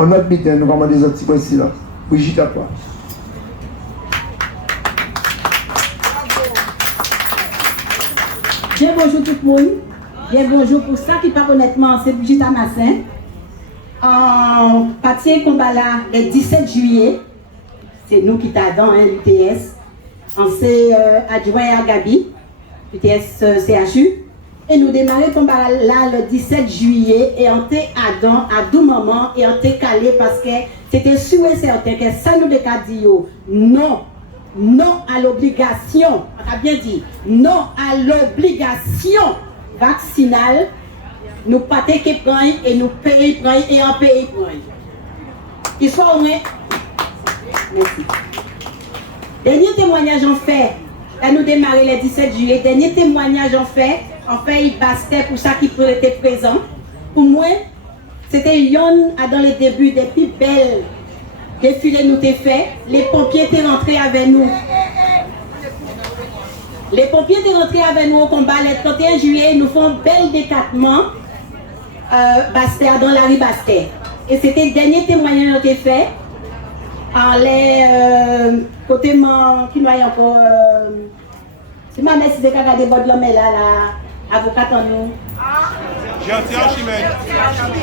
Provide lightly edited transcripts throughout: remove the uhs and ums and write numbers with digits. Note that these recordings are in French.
En notre bitin, nous commandons des petits points ici là. Brigitte à toi. Bien bonjour tout le monde. Bien bonjour pour ça qui pas honnêtement, c'est Brigitte Amassin. En partie combat là, le 17 juillet, c'est nous qui t'adons, hein, l'UTS. On s'est adjoint à Gabi, l'UTS CHU. Et nous démarrons le combat là le 17 juillet et on t'est adon à tout moment et on t'est calé parce que c'était sûr et certain que ça nous dit non. Non à l'obligation, on a bien dit, non à l'obligation vaccinale, nous pas qui prennent et nous payons et en pays prennent. Il soit au moins. Merci. Dernier témoignage en fait, là nous démarrons le 17 juillet, dernier témoignage en fait, il bastait pour ça qui était présent. Pour moi, c'était Yon dans les débuts des plus belles défilés nous t'ai fait, les pompiers étaient rentrés avec nous. Les pompiers étaient rentrés avec nous au combat. Le 31 juillet, nous font bel décattement Bastère, dans la rue Bastère. Et c'était le dernier témoignage qui a été fait. En les côté qui m'a encore. C'est ma mère, si c'est qu'à des votre l'homme là, la avocate en nous. Gentil Archimède.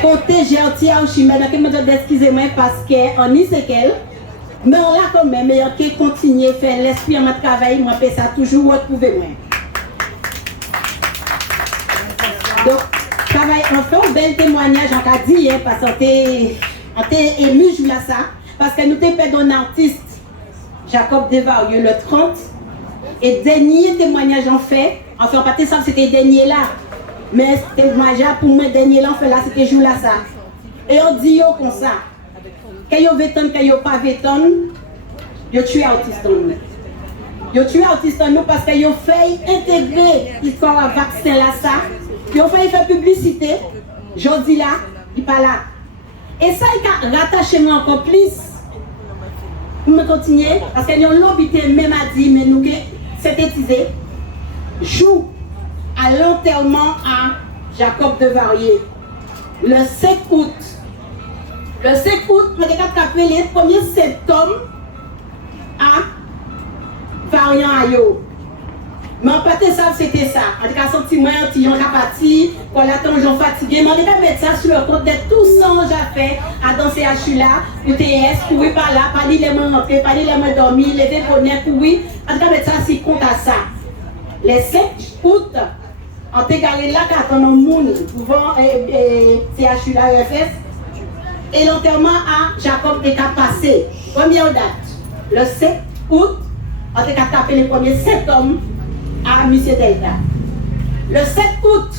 Côté gentil Archimède, excusez-moi parce qu'on y sait qu'elle. Mais on l'a quand même, mais on continue à faire l'esprit en mode travail, moi, je ça toujours retrouver moi. Donc, travail, on fait un bel témoignage, on a dit, hein, parce qu'on était ému, je là ça, parce que nous avons fait un artiste, Jacob Devarieux, le 30, et dernier témoignage en fait, on pas ça, c'était le dernier là. Mais témoignage pour moi, dernier là, on fait là, c'était jour là ça. Et on dit comme ça. Quand vous véton, quand vous pas véton, vous tuez l'artiste en nous. Vous tuez l'artiste en nous parce que vous fait intégrer l'histoire à vaccin là ça. Vous fait faire publicité. Je dis là, il pas là. Et ça, il a rattaché moi encore plus. Nous continuer parce que nous l'obité même a dit, mais nous synthétiser. Joue à l'enterrement à Jacob Devarieux le 5 août. Le 5 août, je vais rappeler les premiers symptômes à variant à yo. Mais en fait, ça, c'était ça. En tout cas, sentiment, si on a parti, pour l'attendre, j'en fatigué. Mais on va mettre ça sur le compte de tout ça que j'ai fait à danser à Chula, UTS, courir par là, pas dire les mains rentrées, pas dire les mains dormies, lever pour venir courir. En tout cas, mettre ça sur compte à ça. Le 5 août, on t'a gagné là quand on a un monde pouvant CHU la RFS. Et l'enterrement à Jacob est passé. Première date, le 7 août, on a tapé les premiers 7 hommes à M. Delta. Le 7 août,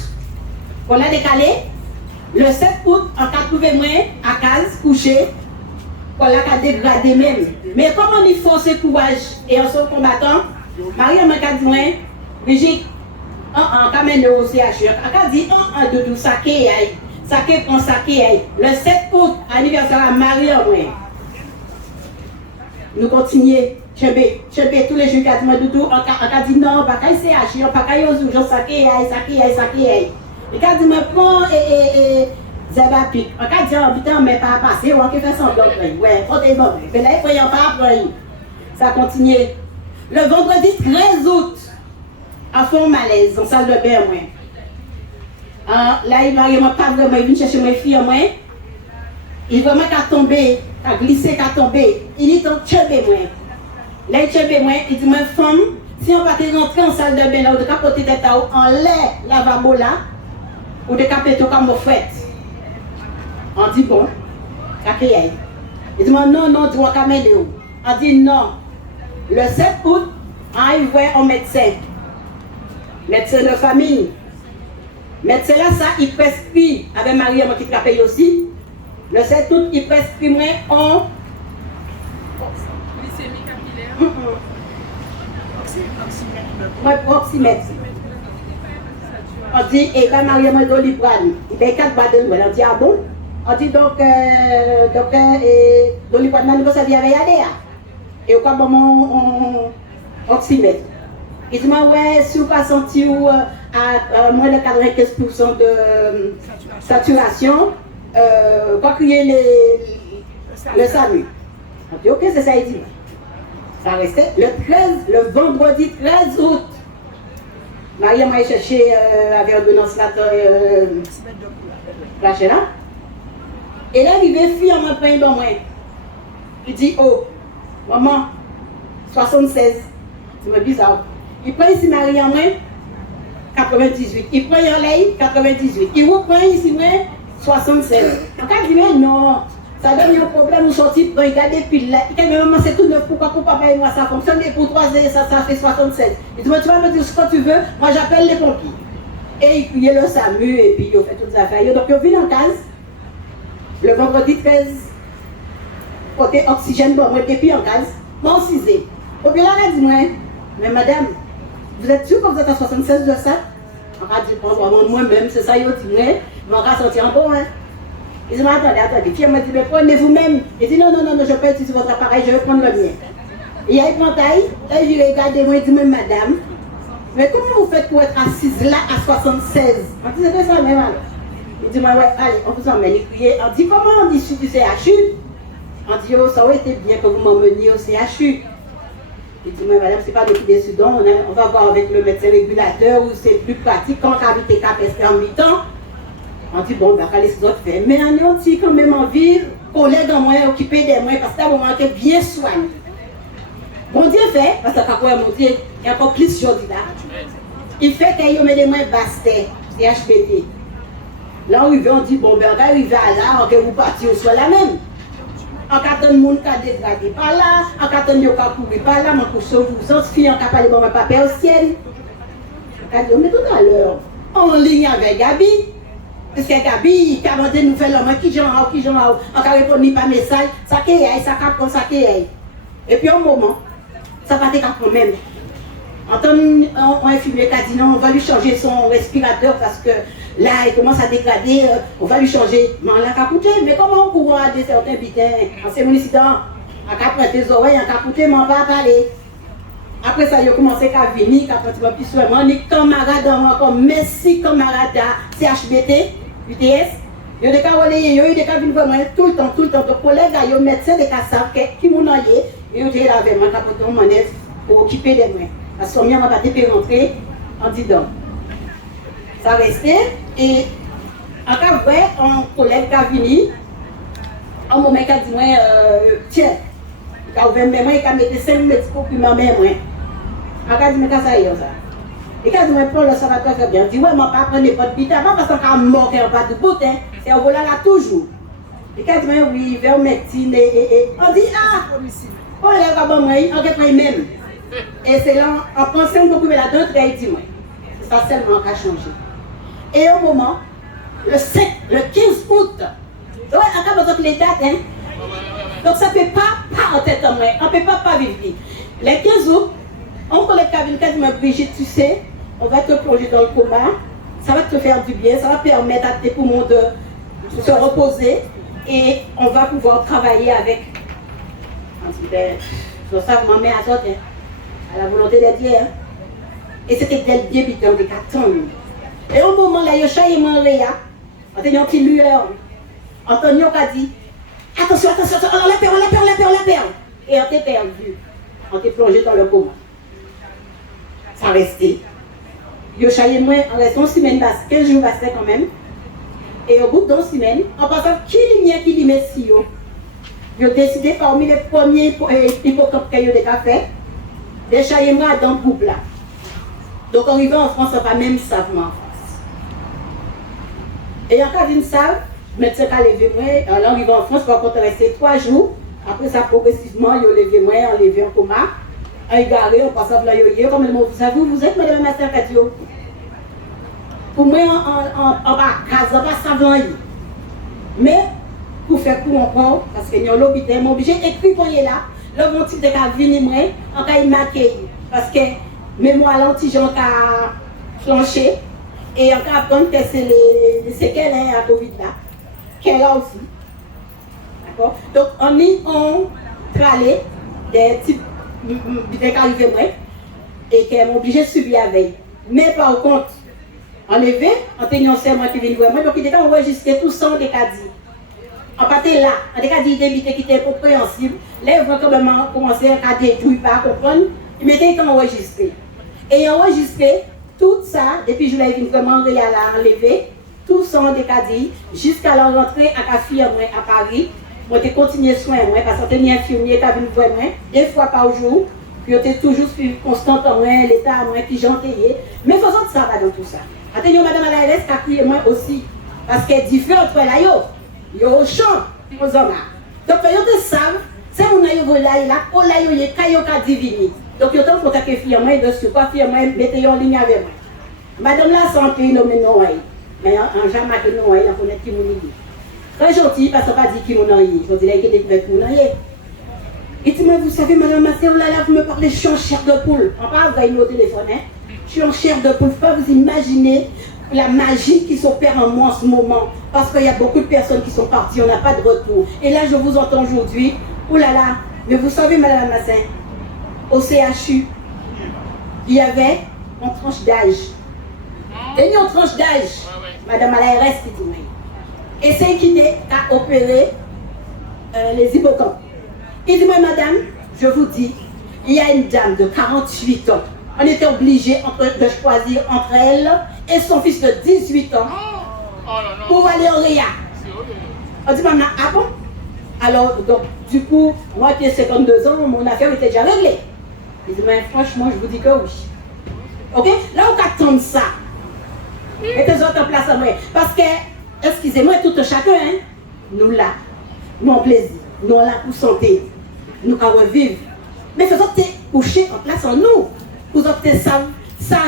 on l'a décalé. Le 7 août, on a trouvé moi à case, couché. On l'a dégradé même. Mais comme on y force courage et on sont combattants, Marie m'a dit moi, Brigitte, on camène au CHU. On a dit un doudou, ça qui est. Saké prend saké. Le 7 août, anniversaire à Marie en moi. Nous continuons. Chébé, tous les jours, quand on doudou, on a dit non, pas qu'à CHU, pas qu'à Yozou, j'en saké. Et quand on me prend Zebapik, on a dit oh putain, mais pas passé, on a fait semblant. Ouais, faut des bon. Mais là, il faut y en pas après. Ça continue. Le vendredi 13 août, à fond malaise, en salle de bain, moi. Là, il m'a pas vraiment, il vient chercher mes filles, moi. Il vraiment qu'à tomber, qu'à glisser, qu'à tomber. Il dit, tchébé, moi. Là, il tchébé, moi, il dit, ma femme, si on va te rentrer en salle de bain, là, ou de capoter tête en l'air, lavabo là, ou de capoter comme vous faites. On dit, bon, qu'à il dit, non, tu vois qu'à m'aider. On dit, non. Le 7 août, il voit un médecin. Médecin de famille. Médecin là, ça, il prescrit, avec Marie qui travaille aussi, le 7 août, il prescrit moi en glycémie capillaire. Moi, proximètre. On dit, et bien Marie m'a doliprane. Il y a 4 barres de l'eau. On dit, ah bon? On dit, donc, docteur, doliprane, nous savons avec aller. Et au cas où mon oxymètre. Il dit, ouais, si vous ne pas senti à moins de 95% de saturation, Quoi crier le SAMU. On dit, ok, c'est ça, il dit. Ça restait le vendredi 13 août. Marie m'a cherché avec ordonnance là, là. Et là, il est fille, on m'a pris un moi. Il dit, oh, maman, 76. C'est bizarre. Il prend ici Marie en moi, 98. Il prend en l'air, 98. Il reprend ici moi, 76. En cas de dire, non, ça donne un problème, vous sortez, vous regardez pile là. Il dit, mais maman, c'est tout neuf, pourquoi papa et moi ça fonctionne, et pour 3 ans, ça fait 76. Il dit, tu vas me dire ce que tu veux, moi j'appelle les pompiers. Et il criait le SAMU, et puis il fait toutes les affaires. Donc il vient en case, le vendredi 13, côté oxygène, bon, moi, et puis en case, mon 6e. Au puis là, elle dit, moi, mais madame, vous êtes sûr que vous êtes à 76 de ça? On va dire, bon, moi-même, c'est ça, il dit, mais on va sortir en bon, hein. Il dit, mais attendez, puis elle m'a dit, mais prenez vous-même. Il dit, non, je peux utiliser votre appareil, je vais prendre le mien. Et il prend taille, là, il regarde moi, il dit, mais madame, mais comment vous faites pour être assise là à 76? On dit, c'est ça même alors. Il dit, ouais, allez, on vous emmène. On dit, comment on dit, je suis du CHU? On dit, oh, ça aurait été bien que vous m'emmeniez au CHU. Il dit, mais madame, c'est pas depuis des Sudans, on va voir avec le médecin régulateur où c'est plus pratique quand cavité capacité en mi-temps. On dit, bon, bah, les autres fait. Mais on a quand même envie, collègues en moi, occupés des moyens, parce que là, on a été bien soigné. Bon Dieu fait, parce que quand on a monté, il y a encore plus de choses là. Il fait qu'il met des moyens bastés, CHPT. Là, on dit, bon, ben, on va arriver à là, on va vous partir au soir là même. En cas de monde qui a dégradé par là, en cas de monde qui a couru par là, mon couche vous en fille, en cas de bon, papa au ciel. On met tout à l'heure, en ligne avec Gabi. Parce que Gabi, il a demandé de nous faire l'homme qui j'en a, en cas de répondre par message, ça qui est, ça capte, ça qui est. Et puis au moment, ça va être quand même. Un infirmier qui a dit non, on va lui changer son respirateur parce que là, il commence à dégrader, on va lui changer. Mais on l'a capoté, mais comment on peut avoir des certains bitins en ces municipaux, on a prêté des oreilles, on a capoté, mais on va parler. Après ça, il a commencé à venir, à prendre un petit soin. On est camarades, comme merci camarades CHBT, UTS. Il y a des cas où il y a des cas qui viennent tout le temps. Donc, collègues, il y a des médecins, des cas savent qui m'ont envoyé. Et ils ont avec moi, capoté mon aide pour occuper des mains. Parce qu'on m'a pas pu rentrer en disant. Ça restait. Et en cas vrai, un collègue qui a venu, un moment qui a dit, tiens, il a ouvert mes mains, il a mis 5 médicaux pour ma main. Il a dit, mais qu'est-ce que ça y est ça? Et quand je me prends le ça va très bien, je dis, ouais, je ne vais pas prendre les potes de pas parce qu'on a mort et on va de bout, c'est au volant là toujours. Et quand je me dis, oui, vers médecine, on dit, ah, on lève à bon, on reprend même. Et c'est là, en pensant beaucoup de la d'autres, il dit, moi, c'est ça seulement qui a changé. Et au moment, le 15 août, ouais, encore les dates, hein. Donc ça ne peut pas en tête en moi, on ne peut pas vivre. Les 15 août, on collecte la ville, dit, Brigitte, tu sais, on va te plonger dans le coma, ça va te faire du bien, ça va permettre à tes poumons de se reposer et on va pouvoir travailler avec. On dit, ben, je sais que ma mère a sorti, à la volonté de Dieu. Et c'était dès le début dans des 4 ans. Et au moment là, il y a chaillé mon réa, on a une petite lueur. Antonio a dit, attention, on la perd. Et on t'a perdu. On t'a plongé dans le coma. Ça restait. Il y a chaillé moi, en restant 15 jours basté quand même. Et au bout d'une semaine, en pensant qui lui met si yo. Ils ont décidé parmi les premiers hippocampes qu'ils ont fait, de chailler moi dans le groupe là. Donc arrivé en France, on va même savoir en France. Et encore une salle, le médecin a levé moi, alors arrivé en France, on va rester 3 jours. Après ça, progressivement, ils ont levé moi, on levé en coma. On égaré, on passe à la yoyo, comme vous savez, vous êtes madame Master Kadio. Pour moi, on va caser, on va savoir. Mais, pour faire coup encore, parce qu'il y a l'hôpital, je suis obligé d'écrire qu'on est là. Le mon type de cas venir moi, on va y marquer. Parce que, mémoire l'antigen a flanché. Et on va apprendre que c'est les séquelles à Covid là. Qu'elle a aussi. D'accord? Donc, on est en tralé des types de cas arrivés moi. Et qu'elle est obligée de subir la veille. Mais par contre, enlevé, on a un serment qui vient voir moi, donc il était enregistré tout ça des cas dit. On partait là, on a dit des qui étaient compréhensibles. Là, on va quand même commencer à détruire, pas à comprendre. Ils mettaient enregistré. Et enregistré, tout ça, depuis que je l'ai vu vraiment enlever, tout ça, on a dit, jusqu'à la rentrée à la fille à Paris, on a continué soin, parce qu'on était infirmier qui a venu voir moi, 2 fois par jour, puis on était toujours constant en moi, l'état à moi, puis j'entayais. Mais faisons de ça, pas dans tout ça. Attendez, madame Alaïres qui a crié moi aussi, parce qu'elle est différente entre la yo au champ, aux hommes. Donc, ils savent, c'est mon aïe là, oh là, il y a kayo ka divini. Donc, ils ont contacté fille moi, de ce quoi, fille moi, mettez en ligne avec moi. Madame là, c'est un pays nommé Noaï. Mais en jamais que Noaï, on connaît qui mon idée. Très gentil, parce qu'on n'a pas dit qui mon aïe. Je dirais qu'il est avec mon aïe. Il dit, vous savez, madame ma soeur, là, vous me parlez, je suis en chair de poule. On parle, vous voyez au téléphone, hein. Je suis en chair de poule. Il ne faut pas vous imaginer la magie qui s'opère en moi en ce moment. Parce qu'il y a beaucoup de personnes qui sont parties, on n'a pas de retour. Et là, je vous entends aujourd'hui. Ouh là là, mais vous savez, madame Massin, au CHU, il y avait une tranche d'âge. Et une tranche d'âge, madame Alaïres qui dit, et c'est qui a opéré les hippocampes. Il dit, moi, madame, je vous dis, il y a une dame de 48 ans. On était obligé de choisir entre elle et son fils de 18 ans pour aller au RIA. On dit, maman, ah bon? Alors, donc, du coup, moi qui ai 52 ans, mon affaire était déjà réglée. Il dit, mais franchement, je vous dis que oui. Ok? Là, on attend ça. Mettez autres en place à moi. Parce que, excusez-moi, tout chacun, hein, nous là, nous en plaisir, nous là pour santé, nous pour revivre. Mais faisons coucher en place en nous. Vous avez ça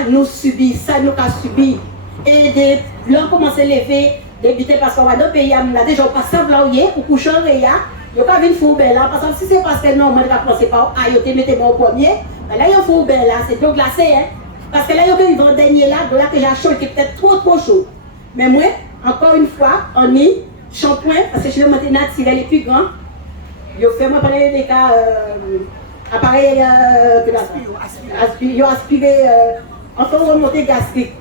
nous subit, ça nous a subi. Et là, on commence à lever, débuter parce qu'on va dans le pays, on a déjà pas simple là où il est, pour coucher en réa, il n'y a pas une fourbe là, parce que si c'est parce que non, moi je vais commencer par aïe, mettez-moi au premier, mais là il y a une fourbe là, c'est trop glacé, hein. Parce que là, il y a un dernier là, de là que j'ai chaud, qui est peut-être trop chaud. Mais moi, encore une fois, on est shampoing, parce que je vais monter naturel les plus grands. Je fais moi parler des cas, appareil, ils ont aspiré, enfin, on remonter gastrique.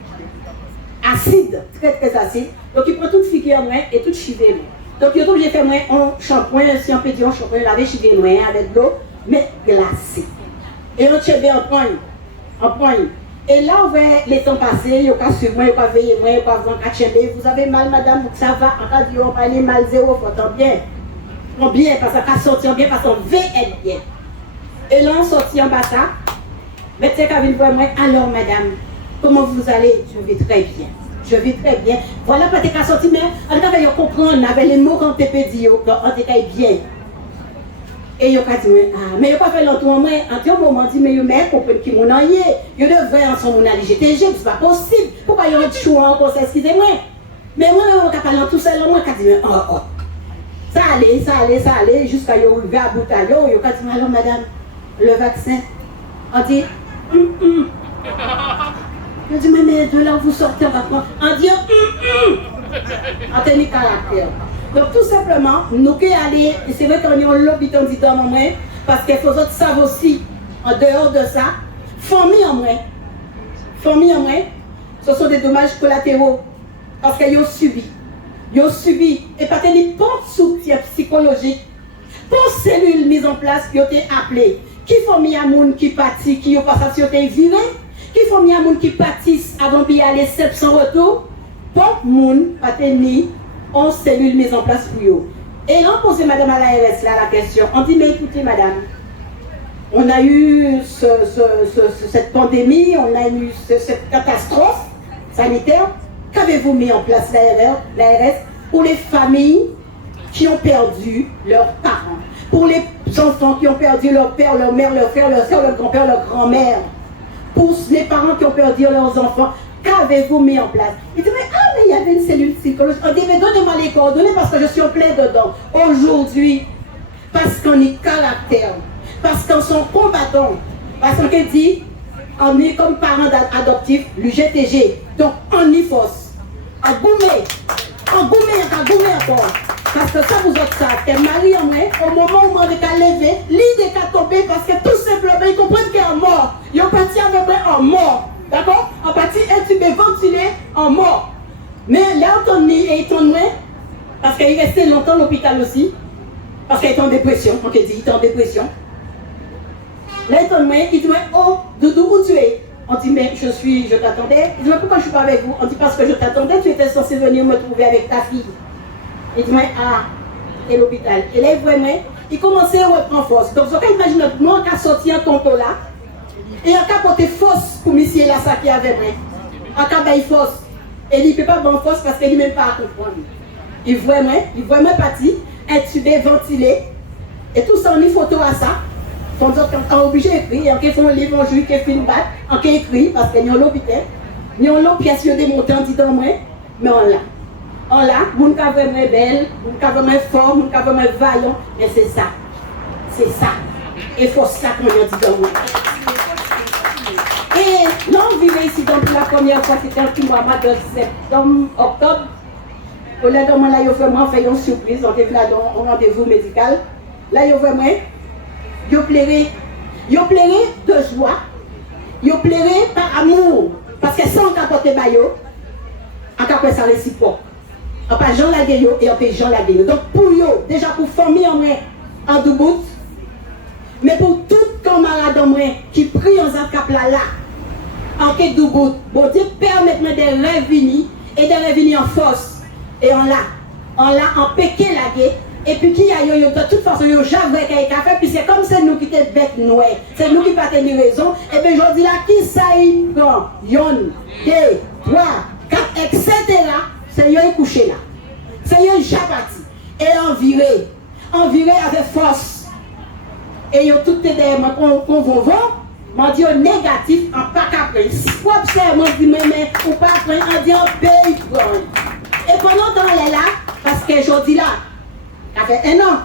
Acide, très acide. Donc, il prend toute figure moi et toute chivé. Donc, il est obligé de faire moi un shampoing, si on peut dire un shampoing, laver chivé moi avec l'eau, mais glacé. Et on tient bien en point. Et là, on va les temps passer, il y a suivre moi, il y a veiller moi, il y a voir vous avez mal, madame, ça va, en cas de on va aller mal zéro, faut tant bien. On bien, parce qu'on sortir bien, parce qu'on veut être bien. Et là, on sortit en bas ça. Mais tu sais, quand vous voyez moi, alors madame, comment vous allez? Je vais très bien. Je vais très bien. Voilà, pas tes cas sortis, mais en tout cas, il comprendre avec les mots qu'on peut dire, on te caille bien. Et il a dit, ah, mais il n'a pas fait longtemps, moi, en tout moment, dit, mais il m'a compris qui m'en est. Il devrait en son aller GTG, c'est pas possible. Pourquoi il y a un choix encore, excusez-moi. Mais moi, on a parlé tout seul, moi, je dit, oh. Ça allait, jusqu'à y arriver à bout à l'eau. Il a dit, alors madame, le vaccin. On dit, Je dis, mais de là où vous sortez, on va prendre. On dit, en tenue caractère. Donc tout simplement, nous qui allons, et c'est vrai qu'on est en lobby dit dans mon main, parce qu'il faut autres savent aussi, en dehors de ça, famille en moins, ce sont des dommages collatéraux, parce qu'ils ont subi. Ils ont subi, et pas tenir pas de soutien psychologique, pour cellules mises en place qui ont été appelées, qui font mis à moun qui pâtit, qui ont passé été viré, qui font mis à moun qui pâtissent avant d'y aller 700 retour, pour moun pas tenir 11 cellules mises en place pour eux. Et on pose madame à l'ARS là la question. On dit, mais écoutez madame, on a eu cette pandémie, on a eu cette catastrophe sanitaire. Qu'avez-vous mis en place l'ARS pour les familles qui ont perdu leurs parents, pour les enfants qui ont perdu leur père, leur mère, leur frère, leur soeur, leur grand-père, leur grand-mère, pour les parents qui ont perdu leurs enfants? Qu'avez-vous mis en place? Il dit, mais il y avait une cellule psychologique. On dit, mais donnez-moi les coordonnées parce que je suis en plein dedans. Aujourd'hui, parce qu'on est caractère, parce qu'on sont combattants, parce qu'on dit, on est comme parents adoptifs, l'UGTG. Donc, on y force. On gourmet encore. Parce que ça vous autres ça, que Marie en vrai, au moment où on est levé, l'idée est tombée parce que tout simplement, ils comprennent qu'elle est mort. Ils ont parti avec moi en mort. D'accord? En partie intubé, ventilé, en mort. Mais là, on est étonné, parce qu'il restait longtemps à l'hôpital aussi. Parce qu'il était en dépression. On dit, il était en dépression. Là, il dit, oh, Doudou, où tu es? On dit, mais je t'attendais. Il dit, mais pourquoi je ne suis pas avec vous? On dit, parce que je t'attendais, tu étais censé venir me trouver avec ta fille. Il dit, ah, et l'hôpital. Et là, vraiment, il commençait à reprendre force. Donc, vous imaginez, nous, on a sorti un tonton là, et on a porté force pour monsieur là, ça qui avait vrai. On a baillé force. Et il ne peut pas bonne force parce qu'il n'est même pas à comprendre. Il vraiment parti, intubé, ventilé. Et tout ça, on a une photo à ça. On est obligé d'écrire, on fait un livre, on joue, on fait une batte, on écrit parce qu'il y a l'hôpital. Il y a l'autre pièce de démonté en disant moi, mais on l'a. On l'a, mon cas vraiment belle, mon cas vraiment fort, mon cas vraiment vaillant, mais c'est ça. C'est ça. Et il faut ça qu'on a dit dans moi. Et là, on vivait ici, donc la première fois, c'était un mois de septembre, octobre. Au là, il a vraiment fait une surprise, on était là dans un rendez-vous médical. Là, il a vraiment. Yo plairait de joie, yo plairait par amour, parce que sans capoter bayo, on capte ça réciproque. On pas Jean la yo et on peut Jean la yo. Donc pour yo, déjà pour famille en doubout, mais pour tout camarade en moins qui prie en cap là, en quête doubout, bon Dieu permet des revenus et des revenus en force. Et on l'a en péqué la guerre. Et puis qui a yo de toute façon yo jamais qu'à faire puis c'est comme c'est nous qui t'es bête noire c'est nous qui pas tenir raison et puis je dis là qui ça y prend yon 2 3 4 etc. c'est yo couché là c'est yo jabati et enviré avec force et yo tout est derrière moi qu'on m'en dit négatif en pas qu'après si vous observez moi dit mais ou pas après on dit en pays et pendant temps elle est là parce que je dis là ça fait 1 an.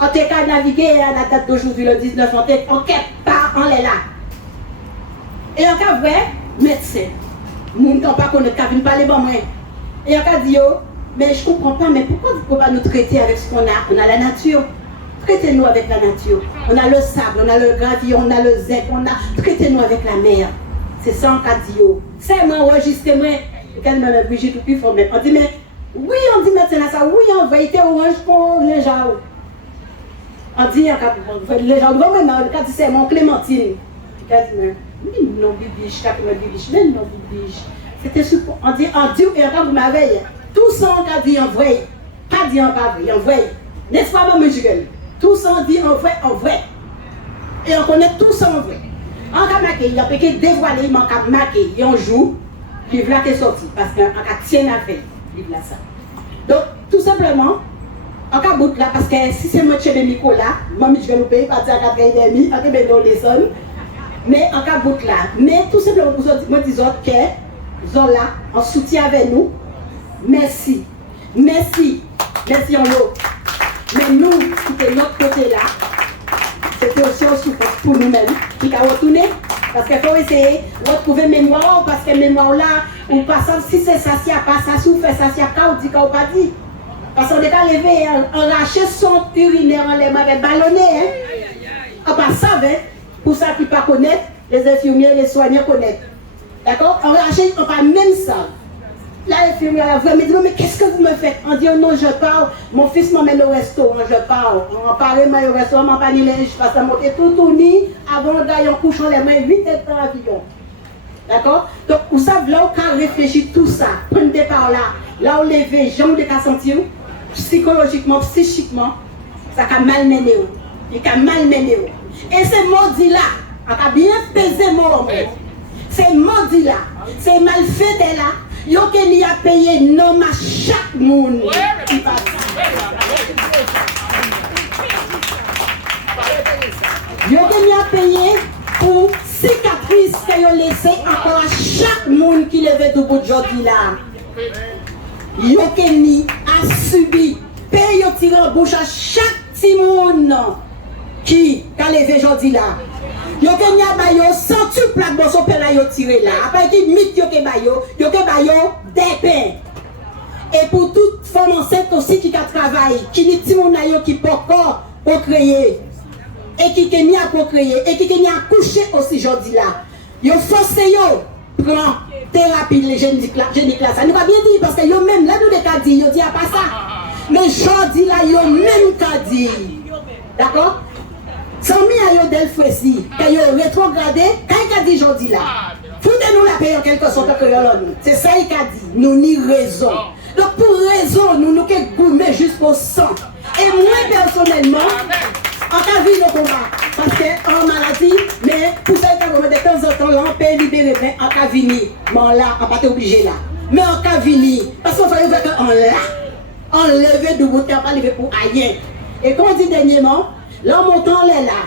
On a navigué à la date d'aujourd'hui, le 19, on quête pas, on est là. Et on a vrai médecin. Nous ne pouvons pas connaître, on ne parle pas moins. Et on a dit, mais je ne comprends pas, mais pourquoi vous ne pouvez pas nous traiter avec ce qu'on a? On a la nature. Traitez-nous avec la nature. On a le sable, on a le gravier, on a le zinc, traitez-nous avec la mer. C'est ça on a dit. C'est moi enregistré, moi. Quand même, Brigitte, tout plus fort, on dit, mais. Oui, on dit maintenant ça, oui, on va être orange pour les gens. On dit, les gens vont maintenant, quand c'est mon Clémentine. On dit, non, bibiche, mais non, bibiche. C'était super. On dit, et quand vous m'avez, tout ça, on a dit en vrai. Pas dit en pas vrai, en vrai. N'est-ce pas, mon jeune? Tout ça, on dit en vrai. Et on connaît tout ça en vrai. On a marqué, il a pu dévoiler, il a marqué, il y a un jour, il va être sorti, parce qu'on a tient à faire. Ça. Donc, tout simplement, en cas bout là, parce que si c'est moi chez Nicolas, moi je vais nous payer partir à 4h30, on va nous descendre. Mais en cas bout là, mais tout simplement pour moi disons que Zola en soutien avec nous. Merci en l'eau. Mais nous, qui était notre côté là, c'était aussi un souffrance pour nous-mêmes, qui a retourné. Parce qu'il faut essayer de retrouver mémoire, parce que mémoire là, ou pas ça, si c'est ça, si n'y a pas ça, si on fait ça, si n'y a pas, on dit qu'on pas dit. Parce qu'on n'est pas levé, enracher son urinaire en l'air avec ballonné. On pas ça, pour ça qui ne pas connaître, les infirmiers, les soignants connaissent. D'accord? Enracher, on pas même ça. Là, l'infirmière a vraiment dit, mais qu'est-ce que vous me faites? On dit, oh non, je pars, mon fils m'emmène au restaurant, je pars. On parle au restaurant, on parle linge, je passe à monter tout tourné, avant d'aller en couchant les mains, 8 heures dans l'avion. D'accord? Donc, vous savez, là, on a réfléchi tout ça, prenez départ là, on lève, jambes de sentir, psychologiquement, psychiquement, ça a malmené. Il a malmené. Et ces maudits-là, on a bien pesé mon ces maudits-là, ces malfaits-là, yo que ni a payé nom à chaque monde qui passe. Yo que ni a payé pour cicatrices que yo laissé encore à chaque monde qui levait du bout de aujourd'hui là. Yo que ni a subi paye yo tiré en bouche à chaque petit monde qui a levé aujourd'hui là. Yo ke nya ba yo sentu plaque bon son père yo tiré là après qui mit yo ke ba yo des pains. Et pour toute femme enceinte aussi qui a travaillé qui ni ti moun yo qui pas encore procréer et qui ke ni a procréer et qui ke ni a coucher aussi jodi là yo forcé yo prend thérapie génique là ça nous va bien dire parce que yo même là nous de ka dit yo dit a pas ça Mais jodi là, yo même qu'à dire. D'accord? Sans mis à yo del fouessi, que yo rétrogradé, quand il a dit jodi là. Foutez-nous la paix en quelque sorte que nous. C'est ça qu'il a dit. Nous ni raison. Donc pour raison, nous que gourmet jusqu'au sang. Et moi personnellement, en cas de vie le combat, parce qu'en maladie, mais pour ça qu'il y a de temps en temps, on peut libérer, mais en cas de vie, bon là, on va pas obligé là. Mais en cas de vie, parce qu'on fait qu'on là, on lever de bout, on pas lever pour rien. Et comme on dit dernièrement, l'homme montant est là.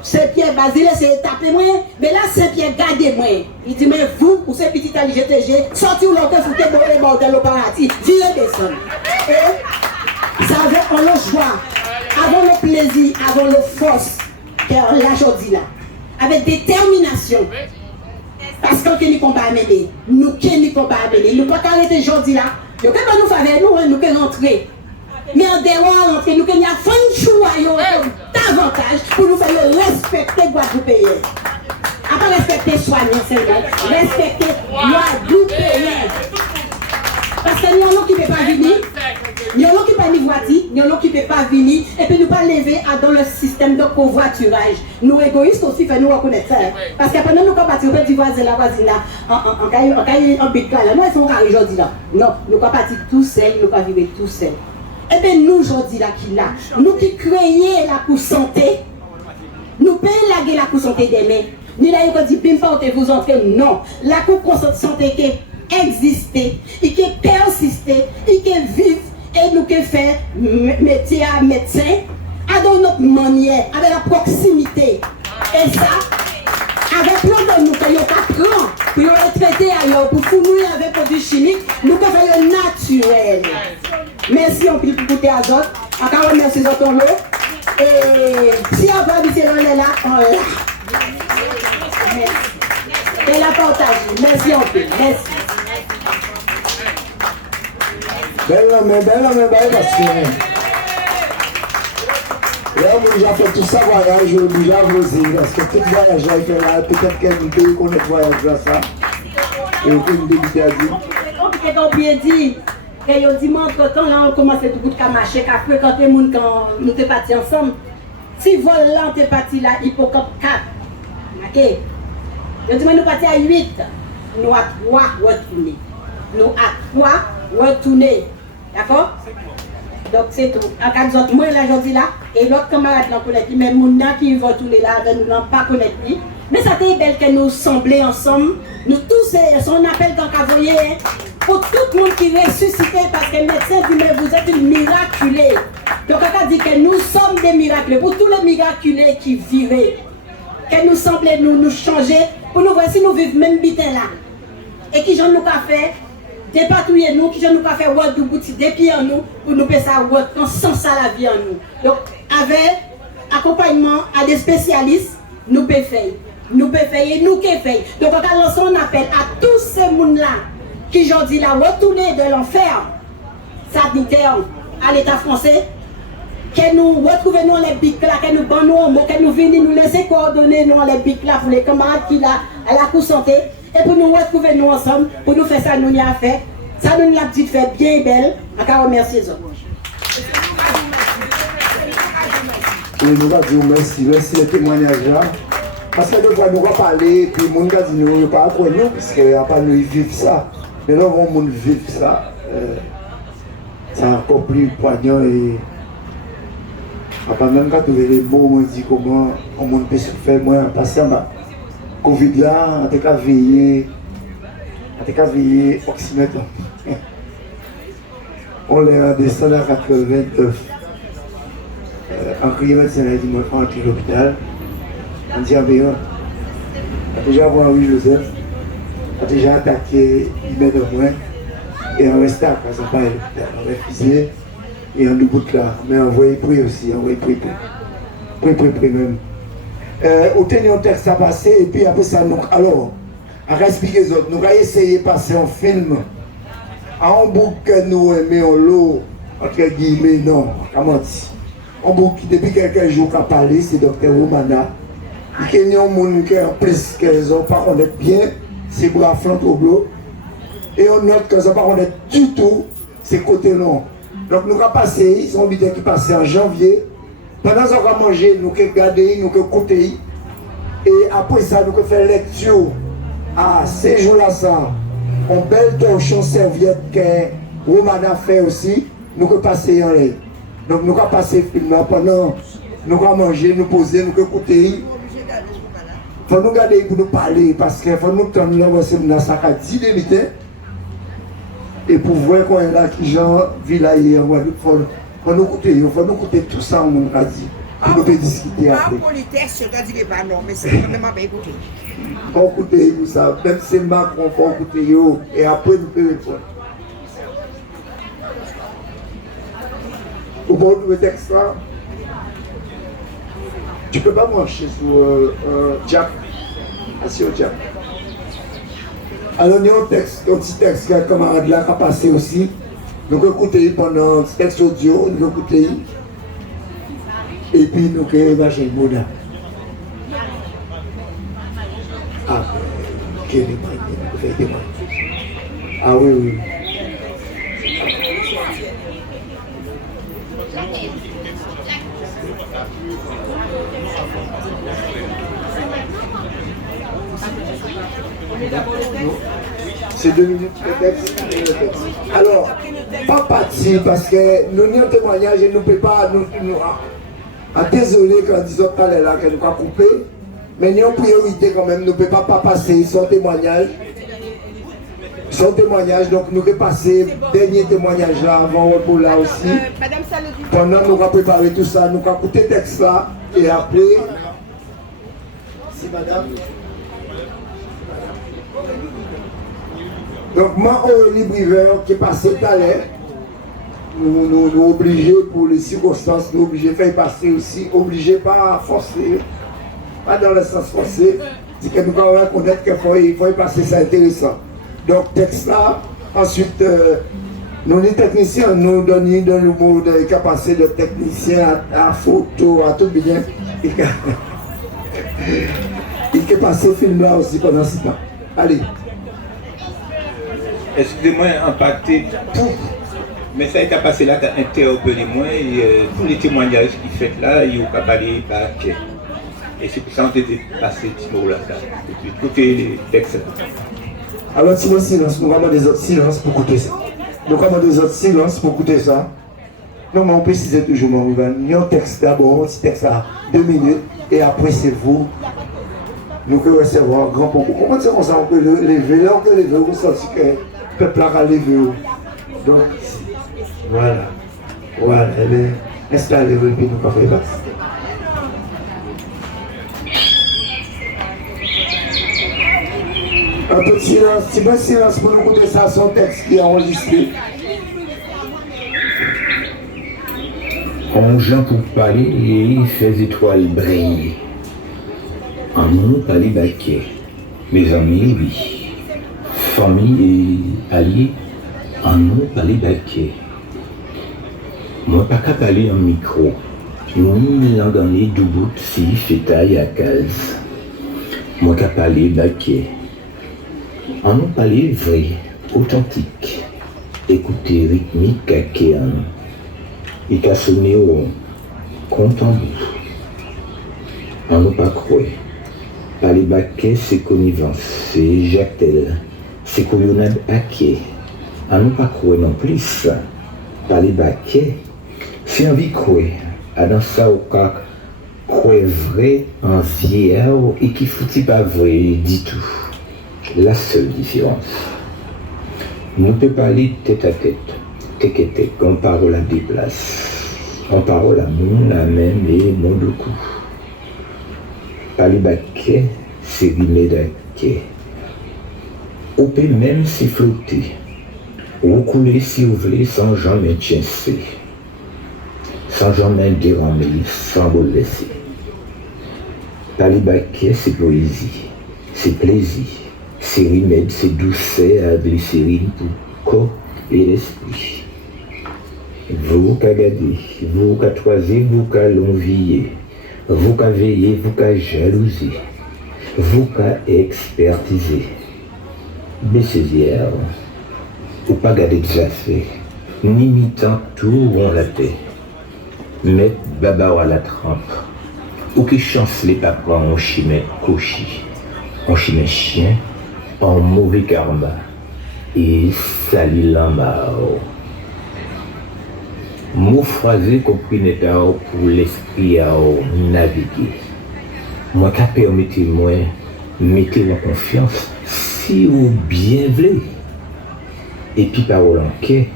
Saint-Pierre Basile, c'est taper moi, mais là Saint-Pierre gardez moi. Il dit mais vous, ou ces petits ali GTG, sortez ou l'autre foutez les bordel au paradis, virez personne. Et ça avait on le choix, avant le plaisir, avant le force, la jodi là, avec détermination. Parce qu'on ne peut pas amener, nous ne pouvons pas amener, nous ne pouvons pas arrêter jodi là. Nous ne pouvons pas nous faire, nous pouvons rentrer. Mais en dehors, nous avons fait choix davantage pour nous faire respecter Guadeloupéen. À pas respecter soignants, c'est vrai. Respecter Guadeloupéen. Parce que nous avons qui ne peut pas venir, nous avons qui ne peut pas voiture, nous avons qui ne peut pas venir, et puis nous ne pas lever dans le système de covoiturage. Nous égoïstes aussi, fait nous reconnaître ça. Parce que pendant nous sommes partis au petit voisin, la voisine là, en bit là, nous sommes carrés aujourd'hui là. Non, nous sommes partis tout seuls, nous sommes vivre tout seuls. Eh bien, nous, aujourd'hui, là, qui là, nous qui créons la cour santé, nous payons la cour santé demain. Nous, là, nous dit, bim, pas vous entrez. Non. La cour santé qui existe, et qui persiste, et qui vive, et nous qui fait métier à médecin, à notre manière, avec la proximité. Et ça, avec plein de nous, qui ont 4 ans, pour être traités ailleurs, pour fournir avec des produits chimiques, nous qui faisons naturel. Merci en plus pour goûter à d'autres. Encore merci à ton lot. Et si on va habiter là, on l'a. Et la partage. Merci en plus. Merci. Belle homme, parce que là, on a déjà fait tout ça voyage, on a déjà posé, parce que tout voyage là, il fait là, peut-être qu'elle peut connaître voyage là, ça. Et on peut nous débuter à dire. On peut dire. Et on dit, entre-temps, là, on commence tout le monde à marcher, à fréquenter les gens quand nous sommes partis ensemble. Si vol là, on est parti là, Hippocampe 4. Ok? On dit, nous partis à 8. Nous à 3 retourner. Nous à 3 retourner. D'accord? Donc c'est tout. En cas de moi, là, je dis là, et l'autre camarade là, connaît, mais les gens qui vont tourner là, nous n'avons pas connaître. Mais ça t'est belle que nous semblions ensemble. Nous tous, on appelle quand vous voyez. Pour tout le monde qui ressuscité, parce que le médecin dit, mais vous êtes une miraculée. Donc, on dit que nous sommes des miraculés. Pour tous les miraculés qui vivent, que nous semblons nous changer, pour nous voir si nous vivons même bitin là. Et qui j'en nous pas fait, dépatouiller nous, qui j'en nous pas fait, ouais, du bouti, des pieds en nous, pour nous faire ça, ouais, sans ça la vie en nous. Donc, avec accompagnement à des spécialistes, nous pouvons faire. Nous pouvons faire et nous qui faisons. Donc, on lance un appel à tous ces gens-là qui aujourd'hui la retourner de l'enfer sanitaire à l'État français, que nous retrouvons nous les bics là, que nous bannons, que nous venons nous laisser coordonner nous les bics là pour les camarades qui là à la cour santé, et pour nous retrouver nous ensemble, pour nous faire ça nous y a fait, ça nous l'a dit fait bien belle, encore remercier les autres. Et nous allons dire merci les témoignages là. Parce que des fois nous allons parler, puis les gens disent nous ne pas après nous, parce qu'il n'y a pas nous vivre ça. Mais là, on va vivre ça. C'est encore plus poignant et. Après, même quand tu vois les mots, on dit comment on peut se faire. Moi, parce que Covid là, on a veillé oxymètre. On est en descend à 89. En criant médecin, il a dit moi, je vais entrer à l'hôpital. On dit, ah bien, on a déjà vu Henri Joseph. On a déjà attaqué, il met de moins, et on reste à casa, on a refusé, et on nous bout là. Mais on voyait prier aussi, on voyait prier même. On tenait un texte à passer, et puis après ça, nous, alors, on va expliquer les autres. Nous allons essayer de passer un film, en boucle que nous aimons l'eau, entre guillemets, non, comment dire. En boucle, depuis quelques jours qu'on a parlé, c'est Dr. Romana. Il y a des gens qui ont plus qu'ils n'ont pas connaître bien. C'est bras flanc au bloc. Et on note que ça ne pas connaître du tout ces côtés non. Donc nous avons passé, ils ont vidé qui passé en janvier. Pendant qu'on a mangé, nous avons gardé, nous avons écouté. Et après ça, nous avons fait lecture à ces jours-là, ça. On belle torchon serviette que Roman a fait aussi. Nous avons passé en l'air. Donc nous avons passé le film là pendant nous avons mangé, nous poser, nous avons écouté. Il faut nous garder pour nous parler parce qu'il faut nous tendre là, c'est dans sa 10 minutes. Et pour voir qu'on est là, qui genre vit là, il faut nous écouter tout ça, on a dit. Pour nous discuter après. Pas politesse, je ne dis pas non, mais c'est vraiment pas écouter. Il faut écouter tout ça, même si c'est Macron, il faut écouter et après nous pouvons répondre. Au bord du texte là, tu ne peux pas marcher sur Jack. Sur Jack. Alors, il y a un petit texte que le camarade là a passé aussi. Nous avons écouté pendant un texte audio, nous avons écouté. Et puis nous avons imaginé le Moda. Ah, quel est Ah oui, oui. C'est 2 minutes le texte. Alors, pas parti parce que nous avons un témoignage et nous ne pouvons pas désolé quand disons tout à l'heure que nous avons coupé, mais nous avons une priorité quand même, nous ne pouvons pas passer son témoignage. Son témoignage, donc nous avons passé le dernier témoignage là avant pour là aussi. Pendant nous avons préparé tout ça, nous avons écouté le texte là et après. Si madame. Donc, moi, au libre qui est passé tout à l'heure, nous obligés pour les circonstances, nous obligés de faire passer aussi, obligés pas forcer, pas dans le sens forcé, c'est que nous devons reconnaître qu'il faut passer, c'est intéressant. Donc, texte là, ensuite, nous les techniciens, nous donnons le mot de capacité de technicien à photo, à tout bien. Il peut passer le film là aussi pendant ce temps. Allez. Excusez-moi, impacté tout. Mais ça a été passé là, t'as interpellé moi et tous les témoignages qu'il fait là, il n'y a pas parlé bac. Et c'est pour ça qu'on était passé ce mot là. Et puis écoutez les textes. Alors si moi silence, nous avons des autres silences pour écouter ça. Nous avons des autres silences pour écouter ça. Non mais on précise toujours, mon Ruben. Il y a un texte d'abord, un petit texte à 2 minutes, et après c'est vous. Nous pouvons recevoir un grand concours. Comment c'est qu'on s'en peut lever là, on peut lever, on sent que le peuple a levé. Donc, voilà. Voilà, elle est installée, et puis nous pouvons faire passer. Un peu de silence, si bon silence pour nous écouter ça, son texte qui est enregistré. On Jean pour parler et fait étoiles briller. En nous parler baquet. Mes amis, oui. Famille et alliés, en nous parler baquet. Moi pas qu'à parler en micro. Ni l'enganer doubout si fait taille à case. Moi qu'à parler baquet. En nous parler vrai, authentique. Écouter rythmique à Kéan. Et qu'à sonner au compte en bout. En nous pas croire. Parler baquet, c'est connivence, c'est jactel, c'est couillonnade hacké. En nous pas croire non plus. Parler baquet, c'est envie croire. À dans ça au cas, croire vrai en vieillard et qui foutit pas vrai du tout. La seule différence. Nous peut parler tête à tête, tête à tête, en parole à déplace, en parole à mon, à même et mon de coup. Parler baquet, c'est rimer d'aquet. On peut même s'y flotter, ou couler si vous voulez sans jamais chincer, sans jamais déramer, sans vous laisser. Parler baquet, c'est poésie, c'est plaisir. C'est remède, c'est douceur à glycérine pour corps et l'esprit. Vous qu'à garder, vous qu'à toiser, vous qu'à l'envier, vous qu'à veiller, vous qu'à jalouser, vous qu'à expertiser. Bécésière, ou pas garder des affaires, n'imitant tout on la paix. Met baba à la trempe, ou qui chance les papas en chimé cochi, en chimé chien, en mauvais karma, et sali l'amao. Mot phrasé compris pour l'esprit à naviguer. Moi qui permettez moi mettez en confiance si vous bien voulez. Et puis parole en quai,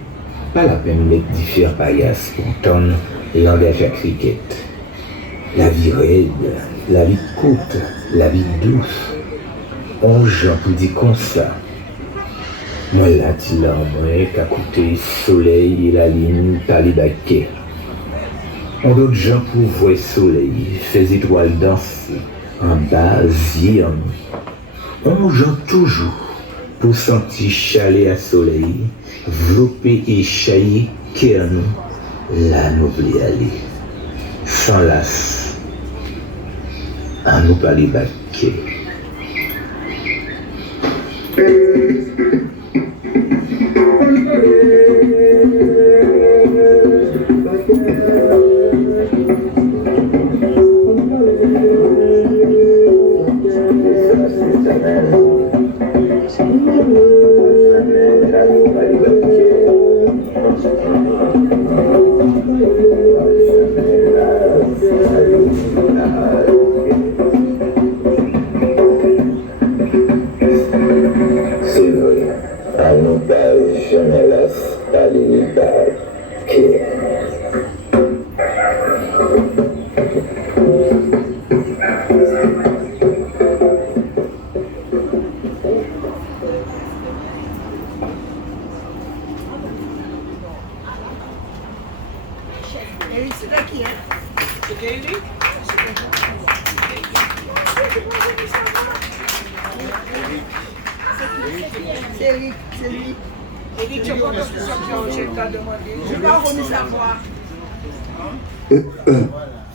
pas la peine de mettre différents paillasses pour entendre langage à cricket. La vie raide, la vie courte, la vie douce. On j'en pour dire comme ça. Moi là, tu l'as moi qu'à côté soleil et la ligne par les baquets. On d'autres gens pour voir soleil, fait étoiles danser, en bas, zion. On j'en toujours pour sentir chalet à soleil, vlopper et chailler kern, là nous voulons aller. Sans las, à nous par les baquets.